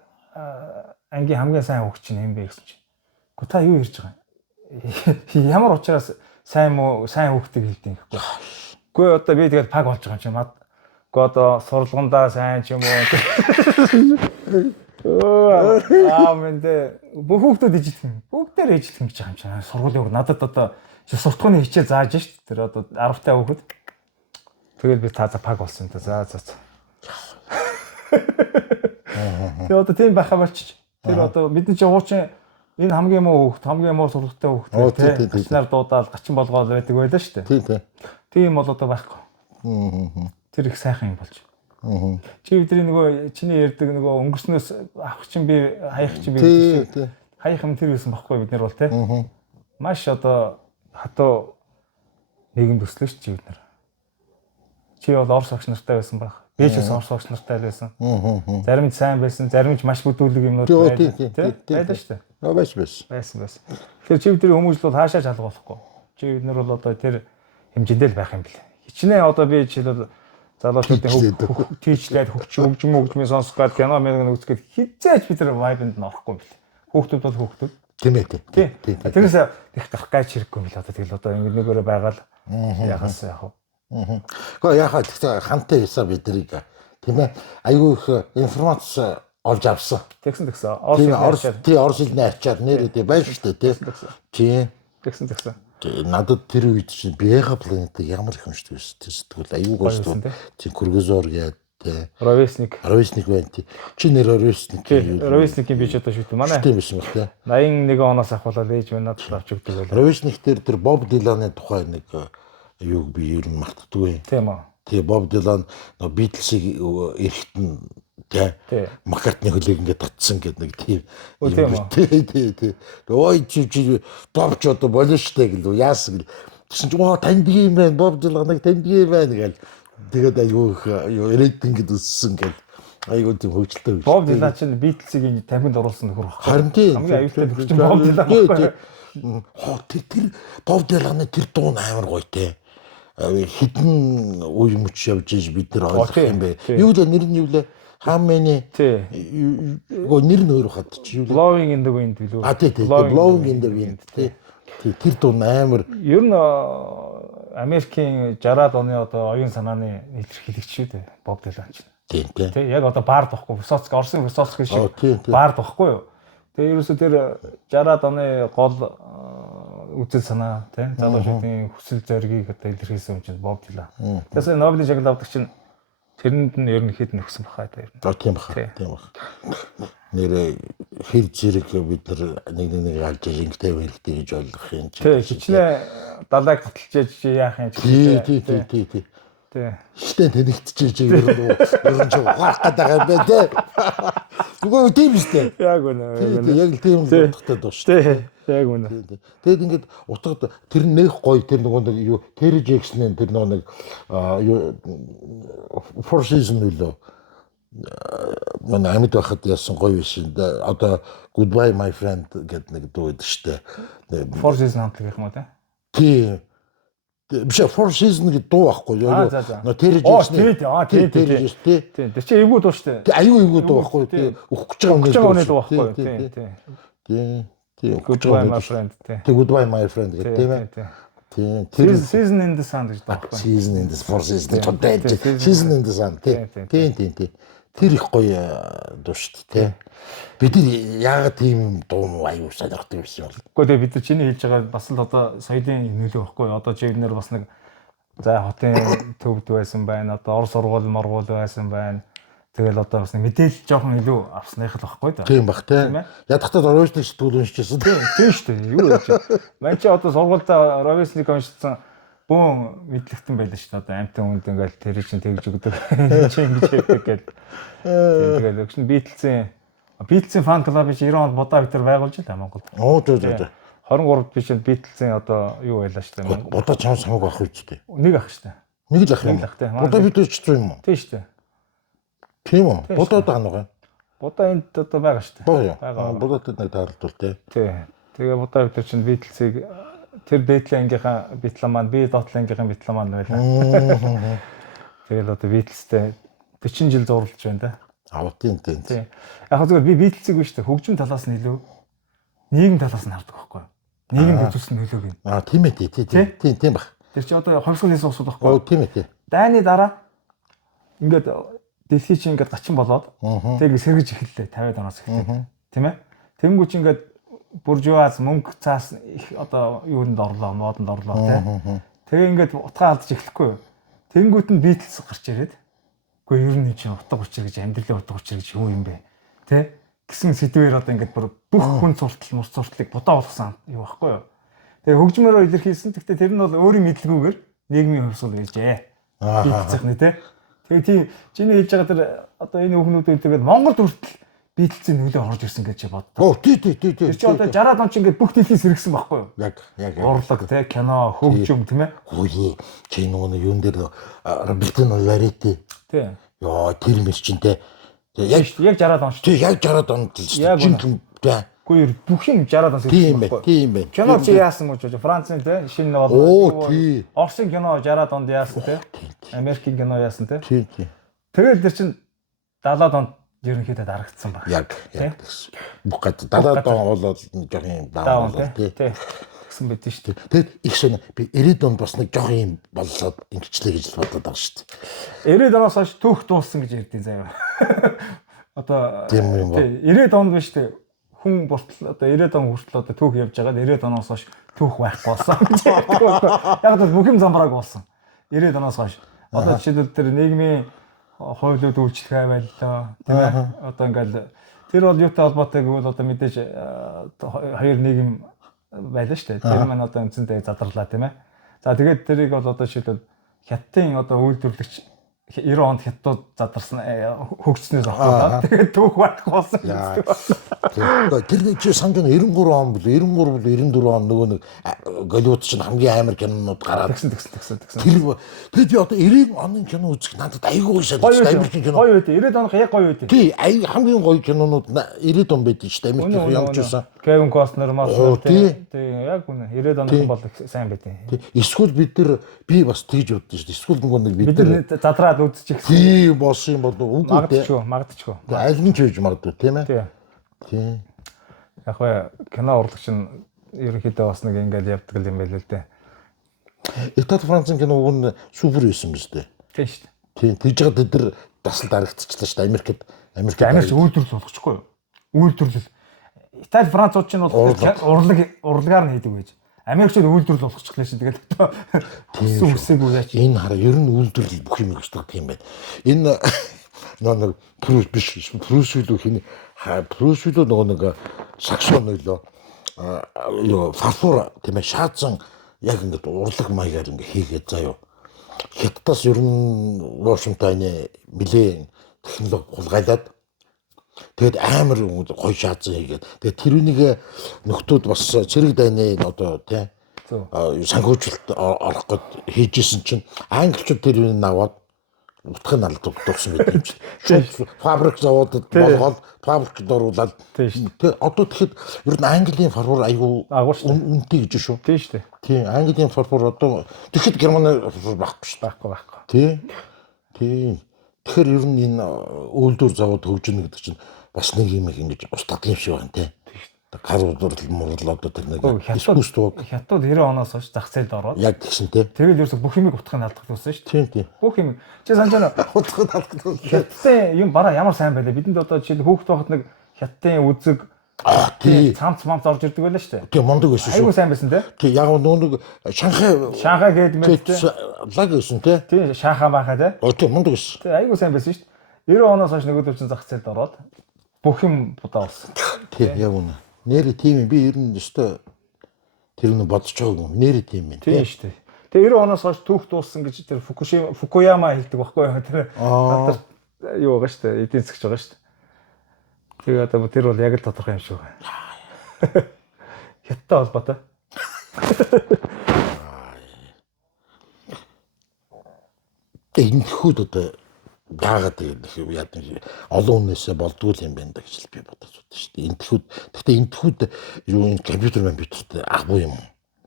ангийн хамгийн сайн хүүхд чинь юм бэ гэсэн чинь. Гэхдээ та юу ярьж байгаа юм? Ямар учраас сайн хүүхдийг хэлдэг юм гэхгүй. Гэхдээ одоо би тэгэл паг болж байгаа юм чинь Гэхдээ одоо сурлагандаа сайн ч юм уу. Мэнтэй бүх хүүхдүүд ижих юм. Бүгдээр ижих гэж байгаа юм чинь. Сургуулийн хүүхд надад одоо суртахууны хичээл зааж шít. Тэр одоо 10 та хүүхд. Тэгэл би тааза паг болсон та. За. Тэгээ одоо тийм байхаа болчих. Тэр одоо бидний чинь хуучин энэ хамгийн муу хүүхд, хамгийн муу сургалттай хүүхд тийм гачнаар дуудаал гачин болгоод байдаг байлаа шүү дээ. Тийм бол одоо байхгүй. Тэр их сайхан юм болж. Чи бидний нөгөө чиний ярьдаг нөгөө өнгөрснөөс авах чинь би хаях чинь би шүү. Хаях юм тэр байсан байхгүй бид нар бол тийм. Маш одоо хатуу нийгэм төслөө шүү чи бид нар. Чи бол Орос багш нартай байсан баг. Би ч бас Орос багш нартай байсан. Зарим нь сайн байсан, зарим нь маш бүдүүлэг юмнууд байлаа тийм. Байлаа шүү. Байсан. Тэгэхээр чи бидний хүмүүжил бол хаашаа жалгуулахгүй. Чи бид нар бол одоо тэр хэмжээндээ л байх юм бэл. Хичнээн одоо би жишээлбэл залуучуудын тийчлээд хөгжмийн сонсох гад кино мэн үзгээд хизээч бид нар вайбнд нь орохгүй юм бэл. Хүүхдүүд бол хүүхдүүд. Тийм ээ. Тэрнээс их гарах гайч хэрэггүй юм бэл одоо тэгэл одоо ингэ нэгээрээ байгаал яхаас яах вэ? Гэхдээ яхаа тэгтээ хамтаа хийсаа бидрийг тийм ээ айгүй их информац олж авсан. Тэгсэн. Орос хэлний ачаад нэрээ байж штэ тийм. Тэгсэн. Надад тэр үед чинь Бега планетыг ямар их уншдаг байсан. Тэр сэтгүүл аюул гооштой. Тийм Кургазор гэдэг. Ровесник байна тий. Чи нэр Ровесник. Ровесникийн би ч одоо шүтээ. Манай тийм биш юм тий. 81 оноос ахвалаад ээж минь надад авч өгдөг байлаа. Ровесник тэр Боб Диланы тухай нэг юуг би ер нь мартдаг. Тийм үү. Тэгээ Боб Дилан Битлсийг эрэхтэн тий Маккартны хөлийг ингээд татсан гэдэг нэг тийм тий. Ой чи Боб ч одоо болно штэ гэлөө яасан гэл. Тэгсэн чинь танд юм байна Боб Диланыг танд юм байна гэл. Тэгээд аюу рейтингэд өссөн гэл. Аюу тийм хөгжилтэй. Боб Дилан чинь Битлсийг 50-нд оруулсан нөхөр баг. Харин тий. Хамгийн аюултай нөхөр чинь Боб Дилан. Тэр Боб Диланы тэр дуу амар гоё тий. Хитэн үе мөч явж иж бид нар ойлгох юм бэ. Юу л нэр нь юу лээ? How many? Нэр нь өөр хат чи юу лээ? Blowing in the wind билүү? Тий. Blowing in the wind тий. Тэр дуу амар. Ер нь Америкийн 60-аад оны одоо оюун санааны илэрхийлэгч шүү дээ. Боб Дилан чинь. Тий. Яг одоо баард байхгүй. Высоцкий Оросын Высоцкий шиг баард байхгүй юу? Тэгээ ерөөсөө тэр 60-аад оны гол үзэл санаа тийм залуучуудын хүсэл зоригийг одоо илэрхийлсэн юм чинь Боб Дилан. Тэгээс Нобелийн шагнал авдаг чинь тэрэнд нь ерөнхийд нь өгсөн баха та ер нь. Тийм баха. Нэр хэр зэрэг бид нар нэг алж ингэтэй хэрэгтэй гэж ойлгох юм чи. Тий, хичнээн далайг таталчиж яах юм чи. Тий. Тий. Штэ тэнэгтчиж ер нь ч ухаах гэдэг юм байна тий. Үгүй тийм штэ. Яг үнэ. Яг л тийм утгатай дуу штэ. Яг үнэ. Тэгэд ингээд утгад тэр нэх гоё тэр нэг юу Terry Jackson-ийн тэр нэг Four Seasons үлээ. Манай амьд байхад яасан гоё биш юм да. Одоо Goodbye My Friend гэдэг нэг дуу байдаг штэ. Four Seasons хамтлаг юм уу те? Тий. Биш Four Seasons гэдэг дуу байхгүй юу? Terry Jackson. Тий. Тэр чинь эвгүй дуу штэ. Аюу дуу байхгүй тий. Өгөх гэж байгаа юм дуу байхгүй. Тий. Goodbye My Friend тий. Goodbye My Friend гэдэг тийм ээ. Тэр Season in the Sun гэж дуу байхгүй. Season in the Four Seasons гэдэг. Season in the Sun тий. Тэр их гоё дуу шүү дээ. Бид нар яагаад тийм дуу аюу сонирхдаг юм бэ? Гэхдээ бид нар чиний хэлж байгаа бас л одоо соёлын нөлөө байхгүй. Одоо чи бид нар бас нэг за хотын төвд байсан байна. Одоо Орос сургууль байсан байна. Тэгэл одоо бас мэдээлэл жоохон илүү авсных л байхгүй да. Тийм бах тийм. Ядахтаа Ровесник сэтгүүл уншижсэн тийм. Тийм шүү дээ. Юу гэж. Ман чи одоо сургуультай Ровесник уншсан бүүн мэдлэгтэн байлаа шүү дээ. Одоо амтан хүнд ингээл тэр чинь тэгж өгдөг. Чи ингэж ярьдаг гэл. Тэгээд өгсөн Beatles-ийн фан клуб чи 90 онд Будаа витер байгуулж байлаа Монголд. Оо зөө. 23-д би чинь Beatles-ийн одоо юу байлаа шүү дээ. Будаа чамс хамаагүй ах үстэй. Нэг ах шүү дээ. Нэг л ах юм. Будаа бид ч 100 юм уу? Тийм шүү дээ. Тийм үү? Будууд байгаа. Будаа энд одоо байгаа шүү дээ. Байгаа. Будуудад нэг тааралдвал тий. Тий. Тэгээ будаа бид чинь Beatles-ийг тэр Beatles-ангийнхаа битлэн маань би Dotlin-ангийнхаа битлэн маань байлаа. Тэгэл одоо Beatles-тэй 40 жил зурлаж байна да. Тийм. Тий. Яг зөвхөн би Beatles-ийг биш дээ. Хөгжим талаас нь илүү нийгэм талаас нь хардаг байхгүй юу? Нийгэм үзүүлсэн нөлөөг нь. Тийм ээ. Тийм баг. Тэр чи одоо хомсгол хийсэн усуд байхгүй юу? Тийм ээ. Дайны дараа ингээд дэлхий чинь ингээд гачин болоод тэг сэргэж эхэллээ 50-аад оноос эхэллээ. Тийм ээ. Тэнгүү чи ингээд буржуаз мөнгө цаас их одоо юунд орлоо, модонд орлоо тий. Тэгээ ингээд утгаа алдаж эхлэхгүй юу? Тэнгүүт нь Beatles гарч ирээд үгүй ер нь чинь утга учир гэж амьдралын утга учир гэж юу юм бэ? Тэ? Гэсэн сэдвээр одоо ингээд бүх хүн суртал мурц сурталыг будаа болгосон юу байхгүй юу? Тэгээ хөгжмөөрөө илэрхийлсэн. Гэхдээ тэр нь бол өөрийн мэдлгүйгээр нийгмийн хувьсгал байжээ. Beatles-ийн тий. Тэгээ тийм чиний хэлж байгаа тэр одоо энэ хүүхнүүд үлдээгээд Монгол хүртэл Beatles-ийн нөлөө орж ирсэн гэж боддог. Тий. Тэр чи одоо 60-аад он ч ингээд бүх дэлхий сэргсэн байхгүй юу? Яг. Урлаг тий, кино, хөгжим тийм ээ. Хөөе. Чи нөгөө юун дээр Бритэн Variety. Тий. Яа, тэр мэр чинь тий. Яг 60-аад он шүү. Тий, яг 60-аад онд л шүү. Тий. Үгүй бүх юм 60-аад он сэргсэн байхгүй юу? Тийм ээ. Кино чи яасан гэж бодож Францын тий шинэ Оо, тий. Оросын кино 60-аад онд яасан тий. Америкийн кино яасан тий. Тий. Тэгээд тэр чин 70-аад онд ерөнхийдөө дарагдсан баг. Яг. Бүх гад 70-аад он болоод жоох юм даун болоо тий. Гэсэн байд нь шүү дээ. Тэгэд их шинэ би 90-ад онд бас нэг жоох юм боллоо ингэчлээ гэж бодоод байгаа шүү дээ. 90-ад оноос хойш түүх дууссан гэж ярьдیں۔ Заяа. Одоо тийм юм ба. 90-ад онд биш үү? Хүн бүртэл одоо 90-ад он хүртэл одоо түүх явж байгаа. 90-ад оноос хойш түүх байхгүй болсон. Яг л бүх юм замбрааг болсон. 90-ад оноос хойш. Одоо жишээлбэл тэр нийгмийн хуулиуд үйлчлэгээ байлаа. Тийм ээ. Одоо ингээл тэр бол юутай холбоотой гэвэл одоо мэдээж хоёр нийгэм байлаа шүү дээ. Тэр маань одоо үндсэндээ задарлаа тийм ээ. За тэгээд тэрийг бол одоо жишээлбэл хятадын одоо үйлдвэрлэгч 90 онд хятадууд задарсан хөгжснөөс ахуулаад тэгээд түүх байхгүй болсон. Тэр нэг чи санаж 93 он бол 94 он нөгөө нэг Голливуд чинь хамгийн амар кинонууд гараад тэгсэн. Тэр одоо 90 оны кино үзэх надад айгүй шаад Америкийн кино. Гоё үү? 90 оных яг гоё үү? Тий, хамгийн гоё кинонууд 90 он байдаг шүү дээ. Америкийн ямч байсан. Kevin Costner маа тий яг үнэ 90 оных бол сайн байдیں۔ Эсвэл бид нар би бас тэгж боддоо шүү дээ. Эсвэл нэг бид нар задраад үзчих. Тий болсон юм болов уу? Магадгүй. Аль нь ч хийж магадгүй тийм ээ. Тий. Яг бай кино урлагч нь ерөнхийдөө бас нэг ингээл явдаг юм байл л дээ. Итали Францын кино уг нь супер байсан биз дээ. Тийм шүү дээ. Тийм тэгж байгаа тэд нар бас л дарагдчихлаа шүү дээ. Америкт үйлдвэрлэл болгочихгүй юу? Үйлдвэрлэл. Итали Францууд ч нь бол урлагаар нь хийдэг байж. Америкчууд үйлдвэрлэл болгочихлаа шин тэгэл тийм үсээгүй яач. Энэ хараа ер нь үйлдвэрлэл бүх юм өгдөг юм байна. Энэ нэг Брюс биш Брюсүлөө хин Брюсүлөө нөгөө нэг саксон нөлөө юу фарфор тийм ээ шаацсан яг ингээд урлаг маягаар ингээд хийгээд заяа. Хятадаас ер нь Вашингтоны нэлээд технологи хулгайлаад тэгэд амар гоё шаацсан хийгээд тэгээд тэрүүнийг нөхдүүд бас цэрэг дайны одоо тий санхүүжилт орох гээд хийжсэн чинь англичууд тэрүүнийг наваад утгыг алдуулсан гэдэг юм чинь. Шууд фабрик заводод болгоод фабрикт оруулаад тий одоо тэгэхэд ер нь Английн фарфор айгүй үнэтэй гэж шүү. Тий шүү дээ. Тий Английн фарфор одоо тэгэхэд Германы фарфор байхгүй шүү. Байхгүй. Тий. Тэгэхээр ер нь энэ үйлдвэр завод хөгжинэ гэдэг чинь бас нэг юм ингэж устгад юм шиг байна тий. Гар уурдал мурлал одоо тэр нэг искусство хятад 90 оноос хойш зах зээлд ороод яг тэгсэн тий. Тэгэл ерөөсө бүх юмыг утгыг алдагдсан шүү дээ. Тийм. Бүх юм чи санаж байна. Утгыг алдагдсан. Хятадын юм бараа ямар сайн байлаа. Бидэнд одоо жишээл хүүхд байхад нэг хятадын үзэг тий цамц орж ирдэг байлаа шүү дээ. Тий мондөг байсан шүү. Айгуу сайн байсан тий. Тий яг нэг Шанхай гээд мэт лаг байсан тий. Тий Шанхай бахаа тий. Тий мондөг байсан. Тий айгуу сайн байсан шүү дээ. 90 оноос хойш нөгөөдөр чинь зах зээлд ороод бүх юм будаа болсон. Тий яг үнэ. Нэр тийм би ер нь өстой тэр нь бодож байгаа юм. Нэр тийм юм тий шүү дээ. Тэгээ 90 оноос хойш түүх дууссан гэж тэр Фукуяма хэлдэг байхгүй юу? Тэр юу байгаа шүү дээ. Эдийн засгч байгаа шүү дээ. Тэгээ одоо тэр бол яг л тодорхой юм шүү. Хятадтай холбоотой. Энэ хүүд одоо яагаад тэгээд яа олон хүнээсээ болдгүй юм байна да гэж би бодож байна шүү дээ. Гэхдээ энтхүүд юу энэ компьютерт агуу юм.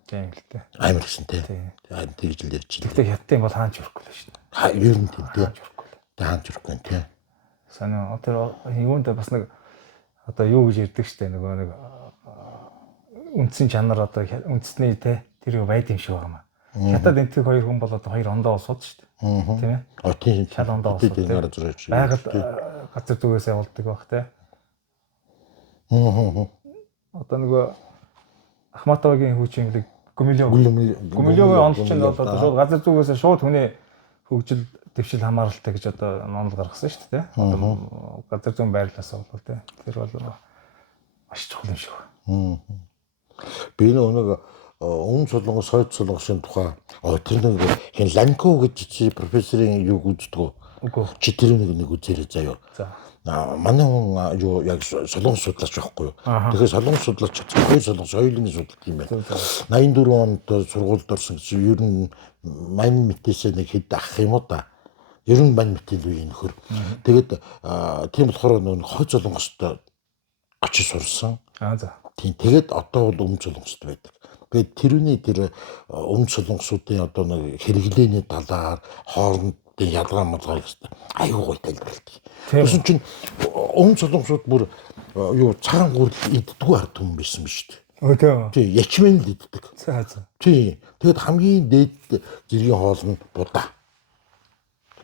Тийм л дээ. Амар гэсэн тий. Тэгж л ярьж байна. Гэхдээ хятад юм бол хаанч өрөхгүй л шүү дээ. Ер нь тийм тий. Хаанч өрөхгүй л. Хаанч өрөхгүй тий. Санаа тэр юунд бас нэг одоо юу гэж ярьдаг шүү дээ. Нөгөө нэг үндсэн чанар одоо үндэсний тий тэр юу байд юм шиг байна. Хятад энтэг хоёр хүн бол одоо хоёр ондоо улсууд шүү дээ. Тийм ээ. Тийм. Шал ондоо улсууд. Байгаль газар зүгээс явуулдаг байх тий. Одоо нөгөө Ахматовагийн хүчинглэг Гумилёгийн ондч нь бол одоо шууд газар зүгээс шууд хүний хөгжил дэвшил хамааралтай гэж одоо ноонл гаргасан шүү дээ. Одоо газар зүүн байрлалаас бол тий. Тэр бол маш чухал юм шиг байна. Би нэг өмнө Солонгос, хойд Солонгосын тухай тэр нэг хин Ланко гэж чи профессорын юг үздэг. Үгүй. Чи тэр нэг үзээрэй заяа. За. Манай хүн юу яг Солонгос судлаач байхгүй юу? Тэгэхээр Солонгос судлаач зөвхөн Солонгос соёлын судлалт юм байна. 84 онд сургуульд орсон гэж ер нь мань мэтээсээ нэг хэд ах юм уу та. Ер нь мань мэтэл үе нөхөр. Тэгээд тийм болохоор нэг хойд Солонгост очиж сурсан. За. Тийм тэгээд одоо бол өмнө Солонгост байдаг. Тэгээд тэрүүний тэр өмнө Солонгосуудын одоо нэг хэрэглээний талаар хооронд ялгаа малгай гэсэн аюу гой тайлбарлалт. Тэгсэн чинь өмнө Солонгосууд бүр юу цагаан гурил иддэггүй ард түмэн байсан биз дээ. Тийм ячмэн л иддэг. За. Тийм. Тэгэд хамгийн дээд зэргийн хоол нь будаа.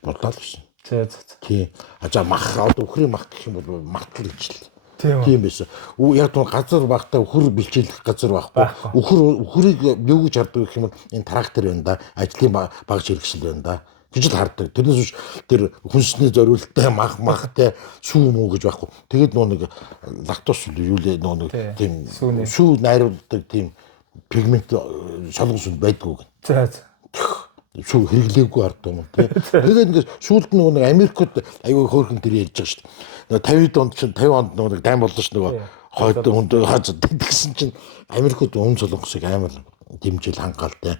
Будаа л гэсэн. За. Тийм. За мах одоо өхрийн мах гэх юм бол мартал ижил. Тийм байсан. Яг түн газар багтаа өхөр бэлчээлэх газар байхгүй. Өхрийг юу гэж хардаг гэх юм бол энэ трактор байна да. Ажлын багж хэрэгсэл байна да. Гэж л хардаг. Тэрнээс биш тэр хүнсний зориулттай махтай сүү мүү гэж байхгүй. Тэгээд нөө нэг лактоз юу лээ нөө нэг тийм сүү найруулдаг тийм пигмент солонгос байдгүй. За. Сүү хэрэглээгүй ард юм тий. Тэгээд ингээд сүүлд нэг Америкт аюу хөөрхөн тэр ярьж байгаа шүү дээ. 50-д онд чинь 50 онд нэг дайм болно ш нөгөө хойд хүнд хаж тэгсэн чинь Америкт өмнө Солонгосыг амар дэмжил хангаалтай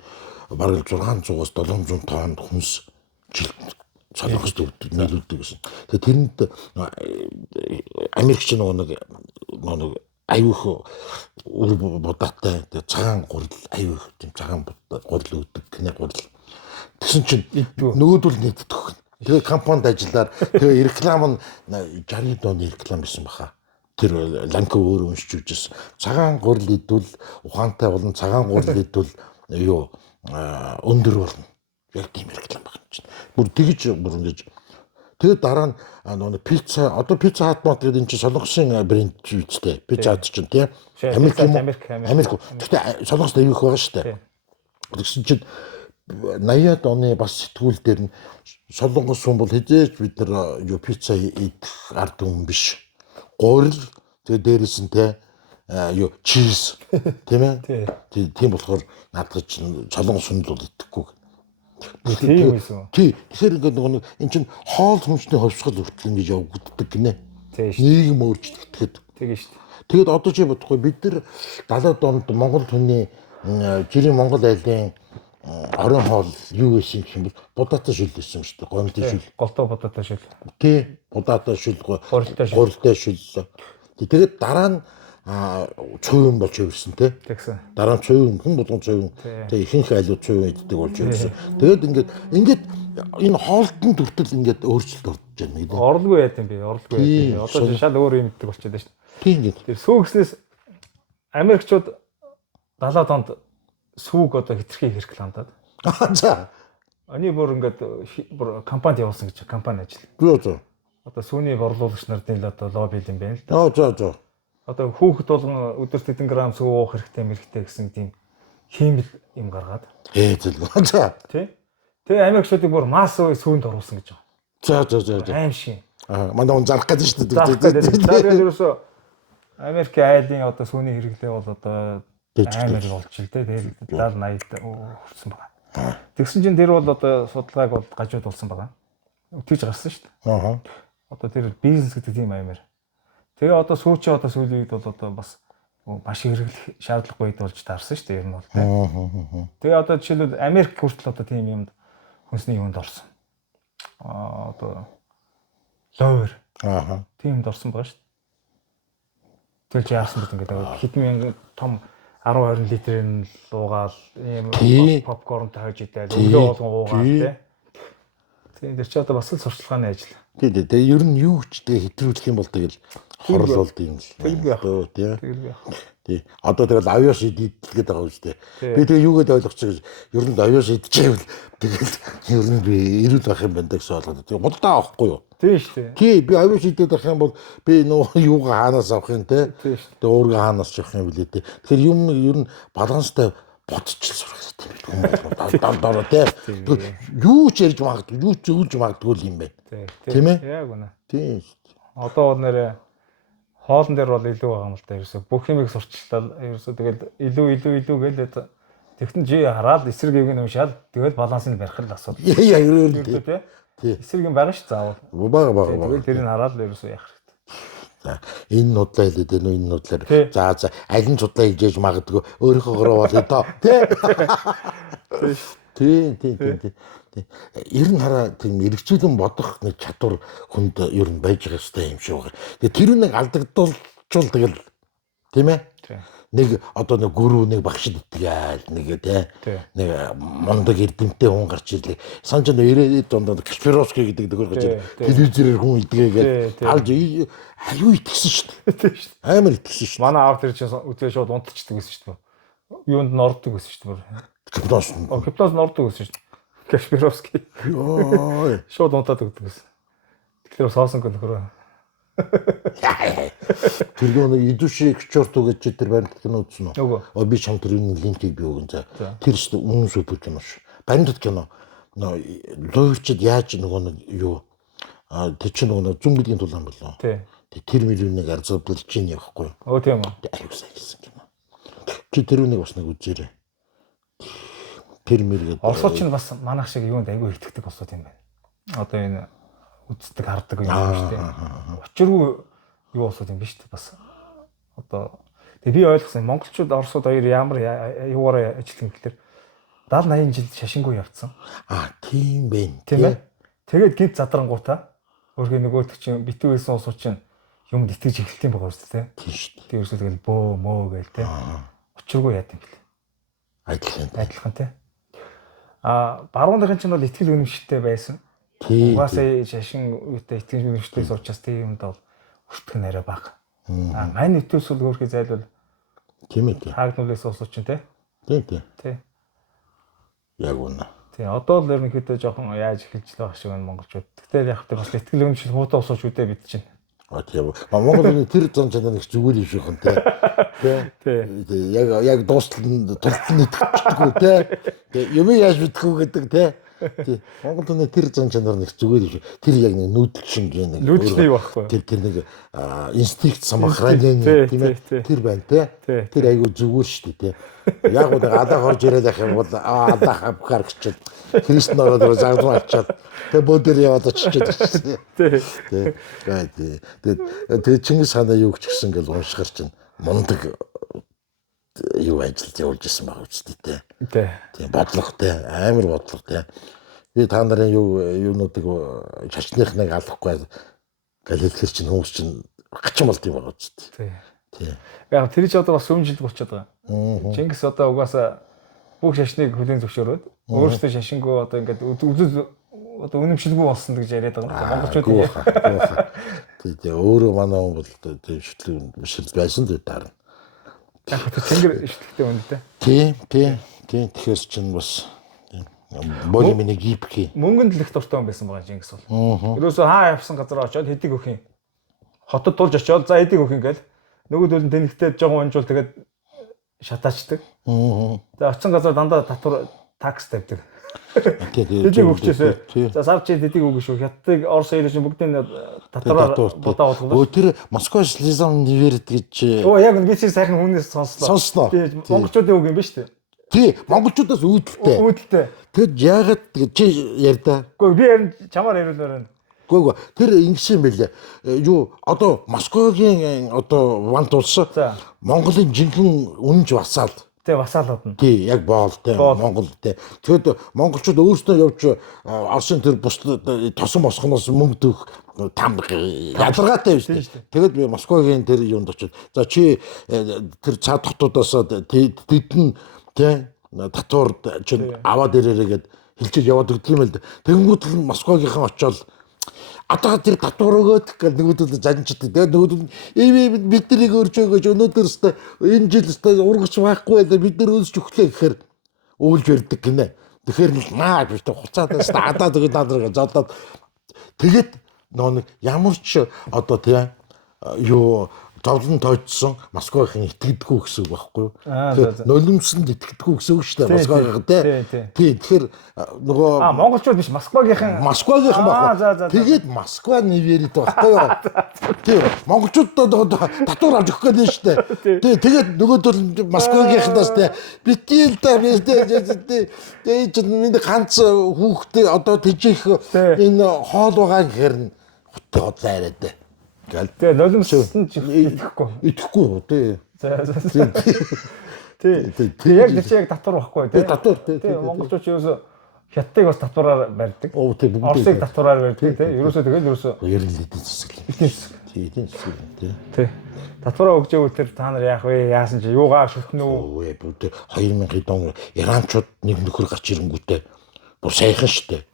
бараг 600-аас 700 тонн хүнс жил Солонгост нийлүүлдэг гэсэн. Тэгээд тэрэнд Америкч нэг аюух үр будаатай цагаан гурил аюух тийм цагаан гурил өгдөг гинэ гурил. Тэгсэн чинь нөгөөдөл нийтдэх. Тэгээ компанид ажиллаар тэгээ реклам нь 60-д оны реклам байсан баха. Тэр Ланко өөрөө уншиж үзсэн. Цагаан гурил идвэл ухаантай болно, цагаан гурил идвэл юу өндөр болно. Яг тийм реклам байна чинь. Бүр тэгж бүр ингэж тэгээд дараа нь нөгөө пицца одоо пицца хат мод гэдэг энэ чинь Солонгосын брэнд үстэй. Пицца хат чинь тийм Америк. Гэхдээ Солонгост аюух байгаа шүү дээ. Тэгсэн чинь 80-ад оны бас сэтгүүл дээр нь Солонгос хүн бол хизээч бид нар юу пицца идэх ард түмэн биш. Гурил тэгээ дээрээс нь те юу чиз тийм ээ. Тийм болохоор наадах чинь Солонгос хүн бол идэхгүй. Тийм үү? Тий. Тэгэхээр ингээд нөгөө эн чинь хоол хүнсний ховсгол хүртэл ингэж явагддаг гинэ. Нийгэм өөрчлөгдөд. Тэгээ шүү дээ. Тэгээд одоо чи бодохгүй бид нар 70-ад онд Монгол хүний жирийн Монгол айлын орон хоол юу гэсэн юм бол будаатай шүл гэсэн шүү дээ. Гомдын шүл. Голтой будаатай шүл. Тий. Будаатай шүл, гурилтай шүл. Тэгээд дараа нь цөөн болж ирсэн тий. Тэгсэн. Дараа нь цөөн хүн болгон цөөн. Тэгээ ихэнх айлууд цөөн иддэг болж ирсэн. Тэгээд ингээд энэ хоолтон төртөл ингээд өөрчлөлт орж байна гэдэг. Орлого яа гэм бэ? Орлого яа. Одоо шал өөр юм иддэг болчиход байна шүү дээ. Тийм ингээд. Тэр сүүгснээс Америкчууд 70-ад онд сүүг одоо хэтэрхий хэрэг хандаад. За. Ани бүр ингээд компанид явуулсан гэж компани ажил. За. Одоо сүүний борлуулагч нарын л одоо лобби юм байна л да. За. Одоо хүүхэд болгон өдөрт хэдэн грамм сүү уух хэрэгтэй мэрэгтэй гэсэн тийм химэл юм гаргаад. Зэлгүй. За. Тий. Тэгээ Америкчуудыг бүр масс сүүнд оруулсан гэж байгаа. За. Аим шин. Манай он зарах гэж шүү дээ. Тэгээд ерөөсөө Америк айлын одоо сүүний хэрэглээ бол одоо амар болчихлоо те. Тэгээд 70-80-д хүрсэн байна. Тэгсэн чинь тэр бол одоо судалгааг бол гажууд болсон байгаа. Тэгж гарсан шүү дээ. Одоо тэр бизнес гэдэг тийм амар. Тэгээ одоо сүүчээ одоо сүүлийн үед бол одоо бас маш хэрэглэх шаардлагагүй үед болж таарсан шүү дээ ер нь бол те. Тэгээ одоо жишээлбэл Америк хүртэл одоо тийм юмд хүнсний юунд орсон. Одоо ловер. Аа. Тиймд орсон байгаа шүү дээ. Тэгэл чи яасан бэ ингээд хэдэн мянган том 10 20 литрийн луугаал ийм попкорнтой хойж идээд өглөө болгон уугаал тий. Тийм дээр чи одоо бас л сурчлагын ажил. Тий. Ер нь юу ч тэгээ хэтрүүлэх юм бол тэгэл хорл болд юм л. Тий. Тий. Одоо тэгэл авьяас идэлгээд байгаа юм шүү дээ. Би тэгээ юугээд ойлгочих гэж ер нь авьяас идчихвэл тэгэл ер нь би ирүүл байх юм байна гэсэн ойлгоод. Тэгээ гудаа авахгүй юу? Тийм шүү дээ. Тий, би авьяас идээд байх юм бол би нөгөө юугаа хаанаас авах юм те? Тэгээ уурга хаанаас авах юм блэ те. Тэгэхээр юм ер нь баланстай бодчих сурах хэрэгтэй. Дандаа те. Юу ч ярьж магадгүй, юу ч зөвлөж магадгүй юм байна. Тийм ээ? Яг үнэ. Тийм. Одоо нэрээ хоолн дээр бол илүү байгаа юм л да. Ерөөсө бүх юмыг сурчлаа. Ерөөсө тэгэл илүү гээл тэгтэн жи хараад эсрэг юм уншаал тэгэл балансыг барих л асуудал. Яг ерөөл тий. Эсрэг юм байгаа ш заавал. Бага. Тэгэл тэрийг хараад л ерөөсө яах хэрэгтэй. За энэ нудлаа хэлээд байна уу энэ нудлаар. За аль нь судлаа хийж яж магадгүй өөрийнхөө гороо бол доо тий. Ер нь хараа тийм эргцүүлэн бодох нэг чадвар хүнд ер нь байж байгаа хэрэгтэй юм шиг байна. Тэгээ тэр нэг алдагдуулчул тэгэл тийм ээ. Нэг одоо нэг гүрүү нэг багшд итгээл нэг тий нэг мундаг эрдэмтэй хүн гарч ирлээ. Санаж нэ 90-ад онд Кашпировский гэдэг нөхөр гарч телевизээр хүн идгээгээд алж аюу итгэсэн шүү дээ. Амар итгэсэн шүү. Манай аав тэр чинь үтлээ шууд унтчихдаг гэсэн шүү дээ. Юунд нь ордог гэсэн шүү дээ. Капитоос нь ордог гэсэн шүү дээ. Кашпировский. Йоо. Шууд унтаад өгдөг гэсэн. Тэгэхээр соосон нөхөр. Тэр нэг идүүшиг чорту гэж тэр баримтат кино үзсэн үү? Би чам тэрний линкийг би өгөн за. Тэр ч үнэн супер кино ш. Баримтат кино. Лоовчд яаж нөгөө нэг юу тэр чинь нөгөө зүн билгийн тулаан болоо. Тэр мөрөнийг арзадлж чинь явахгүй. Тийм үү. Аюу сайн кино. Чи тэрүүнийг бас нэг үзээрэй. Тэр мөрөг. Оросууд чинь бас манайх шиг юунд аюу итгэдэг болсод юм байна. Одоо энэ үздэг хардаг юм шүү дээ. Учиргүй юу болсод юм биш үү бас. Одоо тэгээ би ойлгосон монголчууд оросууд хоёр ямар юугаараа ажиллах гэхээр 70 80 жил шашингүй явцсан. Тийм байна. Тийм ээ. Тэгээд гинт задрангуудаа өөрхий нөгөөдөг чинь битүү байсан уусууд чинь юмд итгэж эхэлт юм байгаа шүү дээ. Тийм шүү дээ. Тэгээд ерөөсөө тэгэл бөө мөө гээл те. Учиргүй яат юм бэл. Адилхан те. Барууныхын чинь бол итгэл үнэмшилтэй байсан. Угаасаа шашин үедээ итгэж үнэмшилтэй суучаас тийм юмд бол өртөх нь арай бага. Мань нэтөөс бол өөрхий зайлвал тийм ээ. хаагнуулаас уусууд чинь те. Тийм. Яг үнэ. Тийм одоо л ерөнхийдөө жоохон яаж эхэлж байгаа шиг байна монголчууд. Тэгтээ яг тэр бас итгэл үнэмшил хуутай усууч үдэ бид чинь. Тийм. Монголын тэр зам чанар их зүгээр юм шиг хүн те. Тийм. Яг дуустал тултал итгэдэггүй те. Юм яаж мэдхгүй гэдэг те. Тийм. Монголын тэр зам чанар нэг зүгээр юм шиг. Тэр яг нэг нүүдэл шингээ нэг. Нүүдэлтэй байхгүй. Тэр нэг инстинкт самохранение тийм ээ. Тэр байна те. Тэр айгүй зүгээр шүү дээ те. Яг уу гадаа хорж ирээд ах юм бол алаа хавхаар гिचээд Христ нөрөөр заагуулчаад тэг бодэр яваад очичээд тэг Чингис хааны юу ч гэсэн гэл уншихар чинь мундаг юу ажиллаж явуулж исэн байгаа үстэй те. Тийм бодлоготой амар бодлоготой. Би та нарын юунуудыг шашныхныг алахгүй гэл хэлэхэр чинь хүмүүс чинь гачин болд юм байгаа үстэй. Тийм. Яг тэр ч одоо бас өмжилд болчиход байгаа. Чингис одоо угаасаа бүх шашныг хөлийн зөвшөөрөөд өөрөөсөө шашингүй одоо ингээд одоо үнэмшилгүй болсон гэж яриад байгаа. Монголчууд тийм өөрөө манай хүн бол тийм шүтлэг байсан дээ дараа. Яг тэр тэнгэр шүтлэгтэй хүн дээ. Тийм. Тэгэхээр чинь бас болимны гипки. Мөнгөнд л их дуртай хүн байсан байгаа Чингис бол. Ерөөсөө хаа явсан газар очиод хэдийг өгөх юм. Хотод тулж очиод за хэдийг өгөх юм гээл. Нөгөөдөл нь тэнэгтэй жоохон унжуул тэгээд шатаачдаг. Тэгээд очин газар дандаа татвар такс тавьдаг. Тэдийг өгчээсээ. За сар чи тэдийг өгөх шүү. Хятадыг Орос ирсэн бүгдийн татвараар бодоо болгоо. Тэр Москва слизам нэвэрд гэж. Яг би чи сайхан хүнээс сонслоо. Монголчуудын үг юм ба шүү дээ. Тий, монголчуудаас үүдэлтэй. Тэгэд яагаад чи ярьдаа? Гэхдээ би харин чамаар яриулаар байна. Гүг тэр ингэсэн юм байлээ. Юу одоо Москвагийн одоо вант улс Монголын жинхэнэ үнэнч васаал. Тэ басаалууд нь. Тий, яг боолтой Монгол тий. Тэгэд монголчууд өөрсдөө явж Оросын тэр бус тосон босхоноос мөнгө төгөх там ялгаргаатай биш тий. Тэгэд би Москвагийн тэр юунд очив. За чи тэр цаад хотуудаас тэдэн тий татвар чинь аваад ирээрээ гэд хэлчихэл яваад өгдөг юм л да. Тэгэнгүүт л Москвагийнхан очиод одоо тэр татвар өгөөд гэл нөгөөдөл занчдаг. Тэгээд нөгөөдөл бид нарыг өрж өгөөж өнөөдөр өстө энэ жил өстө ургач байхгүй байлаа бид нар өлсч өглөө гэхээр өөлж өрдөг гинэ. Тэгэхээр наа биш хуцаад өстө адаа тэгээд надрыг зодоод тэгээд нөө ямар ч одоо тий юу зовлон тоочсон Москвагийн итгэдэггүй гэсэн үг байхгүй юу? Нулимсэнд итгэдэггүй гэсэн үг шүү дээ Москвагийн тий. Тэгэхээр нөгөө монголчууд биш Москвагийнхан байхгүй. Тэгээд Москва нэвэрэд байхгүй юу? Тий. Монголчууд татвар авч өгөх гэдэг шүү дээ. Тий. Тэгээд нөгөөдөл Москвагийнхнаас тий битгийл та тий чинь ганц хүүхдээ одоо тэжих энэ хоол байгаа гэхээр нь хотлоо яриад дээ. Тэгээ нулимсэнд итгэхгүй тий. Тий. Яг яг татвар байхгүй тий. Татвар тий. Монголчууд ерөөсө хятадыг бас татвараар барьдаг. Оросыг татвараар барьдаг тий. Ерөөсө тэгээд эдийн засаг. Тий. Тий. Татвараа өгч өгвөл тэр та нар яах вэ? Яасан чи юугаа шүтнэ үү? Өө бүгд 2000 он иранчууд нэг нөхөр гарч ирэнгүүтээ бүр сайхан штэ.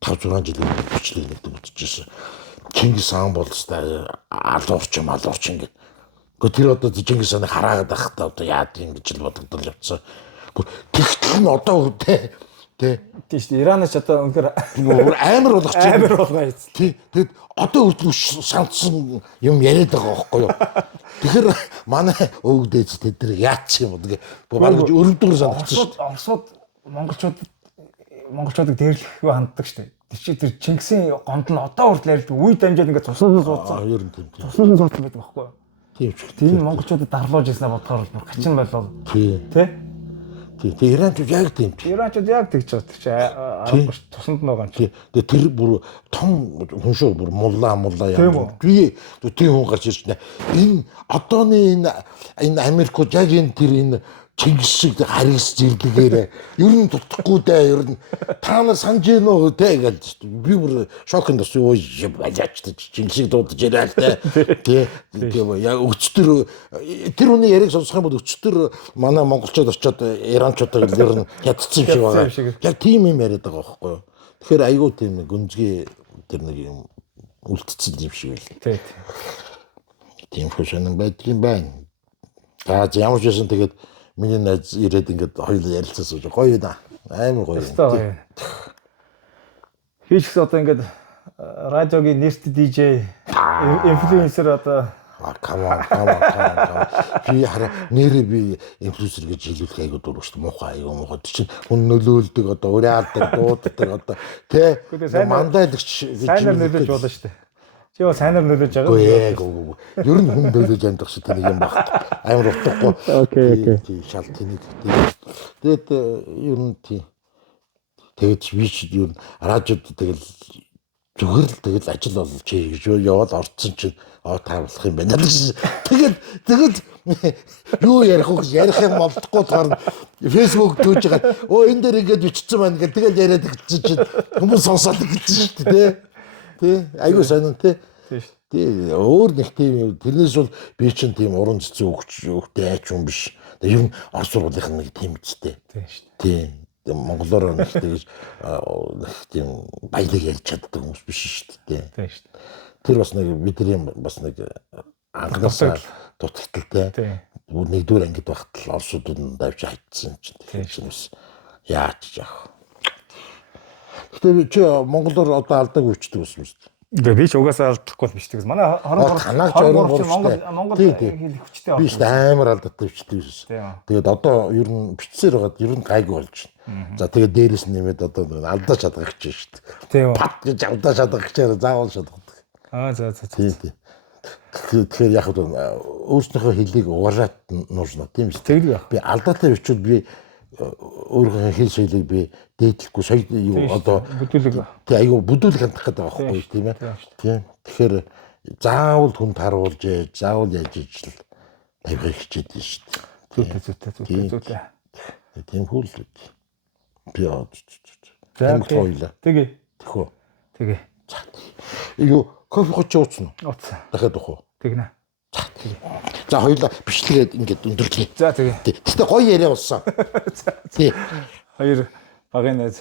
5-6 жилийн бичлэг нэгдэг үзчихсэн. Чингис хаан бол өстой алуурчин гэдэг. Гэхдээ тэр одоо Чингис хааны хараагаад байх та одоо яад юм гэж л бодогдол явцсан. Тэгтэл нь одоо тий шүү дээ. Иранаас одоо үнэхээр амар болгоч болгоо. Тий. Тэгэд одоо хүртэл шаардсан юм яриад байгаа байхгүй юу? Тэгэхээр манай өвгдөөж тэд нар яач юм бэ? Бараг өрөвдгөр санагдсан шүү дээ. Монголчуудыг дээрлэхгүй ханддаг шүү дээ. Тэр Чингисийн гонд нь одоо хүртэл ярьж үе дамжаад ингээд тусан суудсан. Ер нь тийм. Тусан суудсан байдаг байхгүй юу? Тийм ч. Тийм монголчуудад дарлуулж ирснээр бодохоор бүр гачин болов. Тий. Иранчууд яг тийм. Иранчууд яг тэгж байгаа ч тусанд нь байгаа юм чи. Тэгээ тэр бүр том хүн шүү бүр мулла яа. Би тийм хүн гарч ирж байна. Энэ одооны энэ Америкууд яг энэ Чингис шиг харгас зэрлэгээрээ ер нь тутахгүй дээ ер нь та нар санаж гэнэ үү те гэж би бүр шокнд бас юу яач Чингис шиг дуудаж яриа л те яг өчтөр тэр хүний яриг сонсох юм бол өчтөр манай монголчууд очиод иранчуудаар ер нь ядцсан шиг байгаа яг тийм юм яриад байгаа байхгүй юу тэгэхээр айгүй тийм гүнзгий тэр нэг юм үлдсэн юм шиг байл тийм хөшөнө байдаг юм байна ямар ч юм тэгээд миний найз ирээд ингээд хоёул ярилцсан шүү. Гоё да. Амар гоё. Хийчихс одоо ингээд радиогийн нэрт DJ инфлюенсер одоо камон. Би хараа нэрээ би инфлюенсер гэж хэлүүлэх айгуу дург шүү. Муухай муухай чинь хүн нөлөөлдөг одоо уриалдаг дууддаг одоо тий мандайлагч гэж сайнаар нөлөөлж болно шүү. Чи бол сайнаар нөлөөлж байгаа. Үгүй. Ер нь хүн нөлөөлж амдах шиг нэг юм баг. Амар утгагүй. Окей. Шал тэнийг. Тэгээд ер нь тий. Тэгээд би ч ер нь радиод тэгэл зүгээр л тэгэл ажил болж гэж яваад орцсон чинь та болох юм байна. Тэгээд юу ярих вэ? Ярих юм болдохгүй болохоор Facebook төөж байгаа. Энэ дээр ингэж бичсэн байна гэл тэгэл яриад гэсэн чинь хүмүүс сонсоод гэсэн шүү дээ. Тий, айгуу сайн тий. Тий, өөр нэг тийм тэрнээс бол би чинь тийм уран цэцэн өгтэй айч юм биш. Ер нь орос сургуулийн нэг тийм үстэй. Тий. Монголоор нэг тэгж тийм баялаг ярьж чаддаг хүмүүс биш шүү дээ. Тий шүү дээ. Тэр бас нэг бидний бас нэг анхнаасаа дутагдaltaй. Тий. Нэгдүгээр ангид багт л орсуудад нь давж хайцсан чинь. Тийм бас яаж яах. Гэтэ чи монголоор одоо алдаг үчдэг ус юм шүү дээ. Тэгээ би ч угаасаа алдахгүй бичдэг ус. Манай 23 Монгол хэлэх хүчтэй байна. Би ч амар алддаг бичдэг ус. Тэгээд одоо ер нь бичсээр байгаад ер нь гайгүй болж байна. За тэгээд дээрэс нь нэмээд одоо алдаж чадах гэж шүү дээ. Тийм. Пат гэж алдаж чадах гэхээр заавал шалгадаг. За. Тийм. Тэгэхээр яг өөрснийхөө хэлийг угаажаад нужна тийм шүү. Тэгэл яах. Би алдаатай бичвэл би өөрийнхөө хэл соёлыг би дээдлэхгүй соёл юу одоо бүдүүлэг тий аюу бүдүүлэг хандах гэдэг байгаа байхгүй тийм ээ тийм тэгэхээр заавал хүн таруулж заавал яаж ижил тавих хичээд шүү дээ Зүйтэй. Тийм хөл. Би яа. За Тийм тойлоо. тэгээ. Тэхөө. Тэгээ. Юу кофе гоч ууцсан уу? Ууцсан. Дахиад уух уу? Тэгнэ. За хоёулаа бичлэгээд ингээд өндөрлөе. За тэгээ. Тэгтээ гоё яриа болсон. Тий. Хоёр багын найз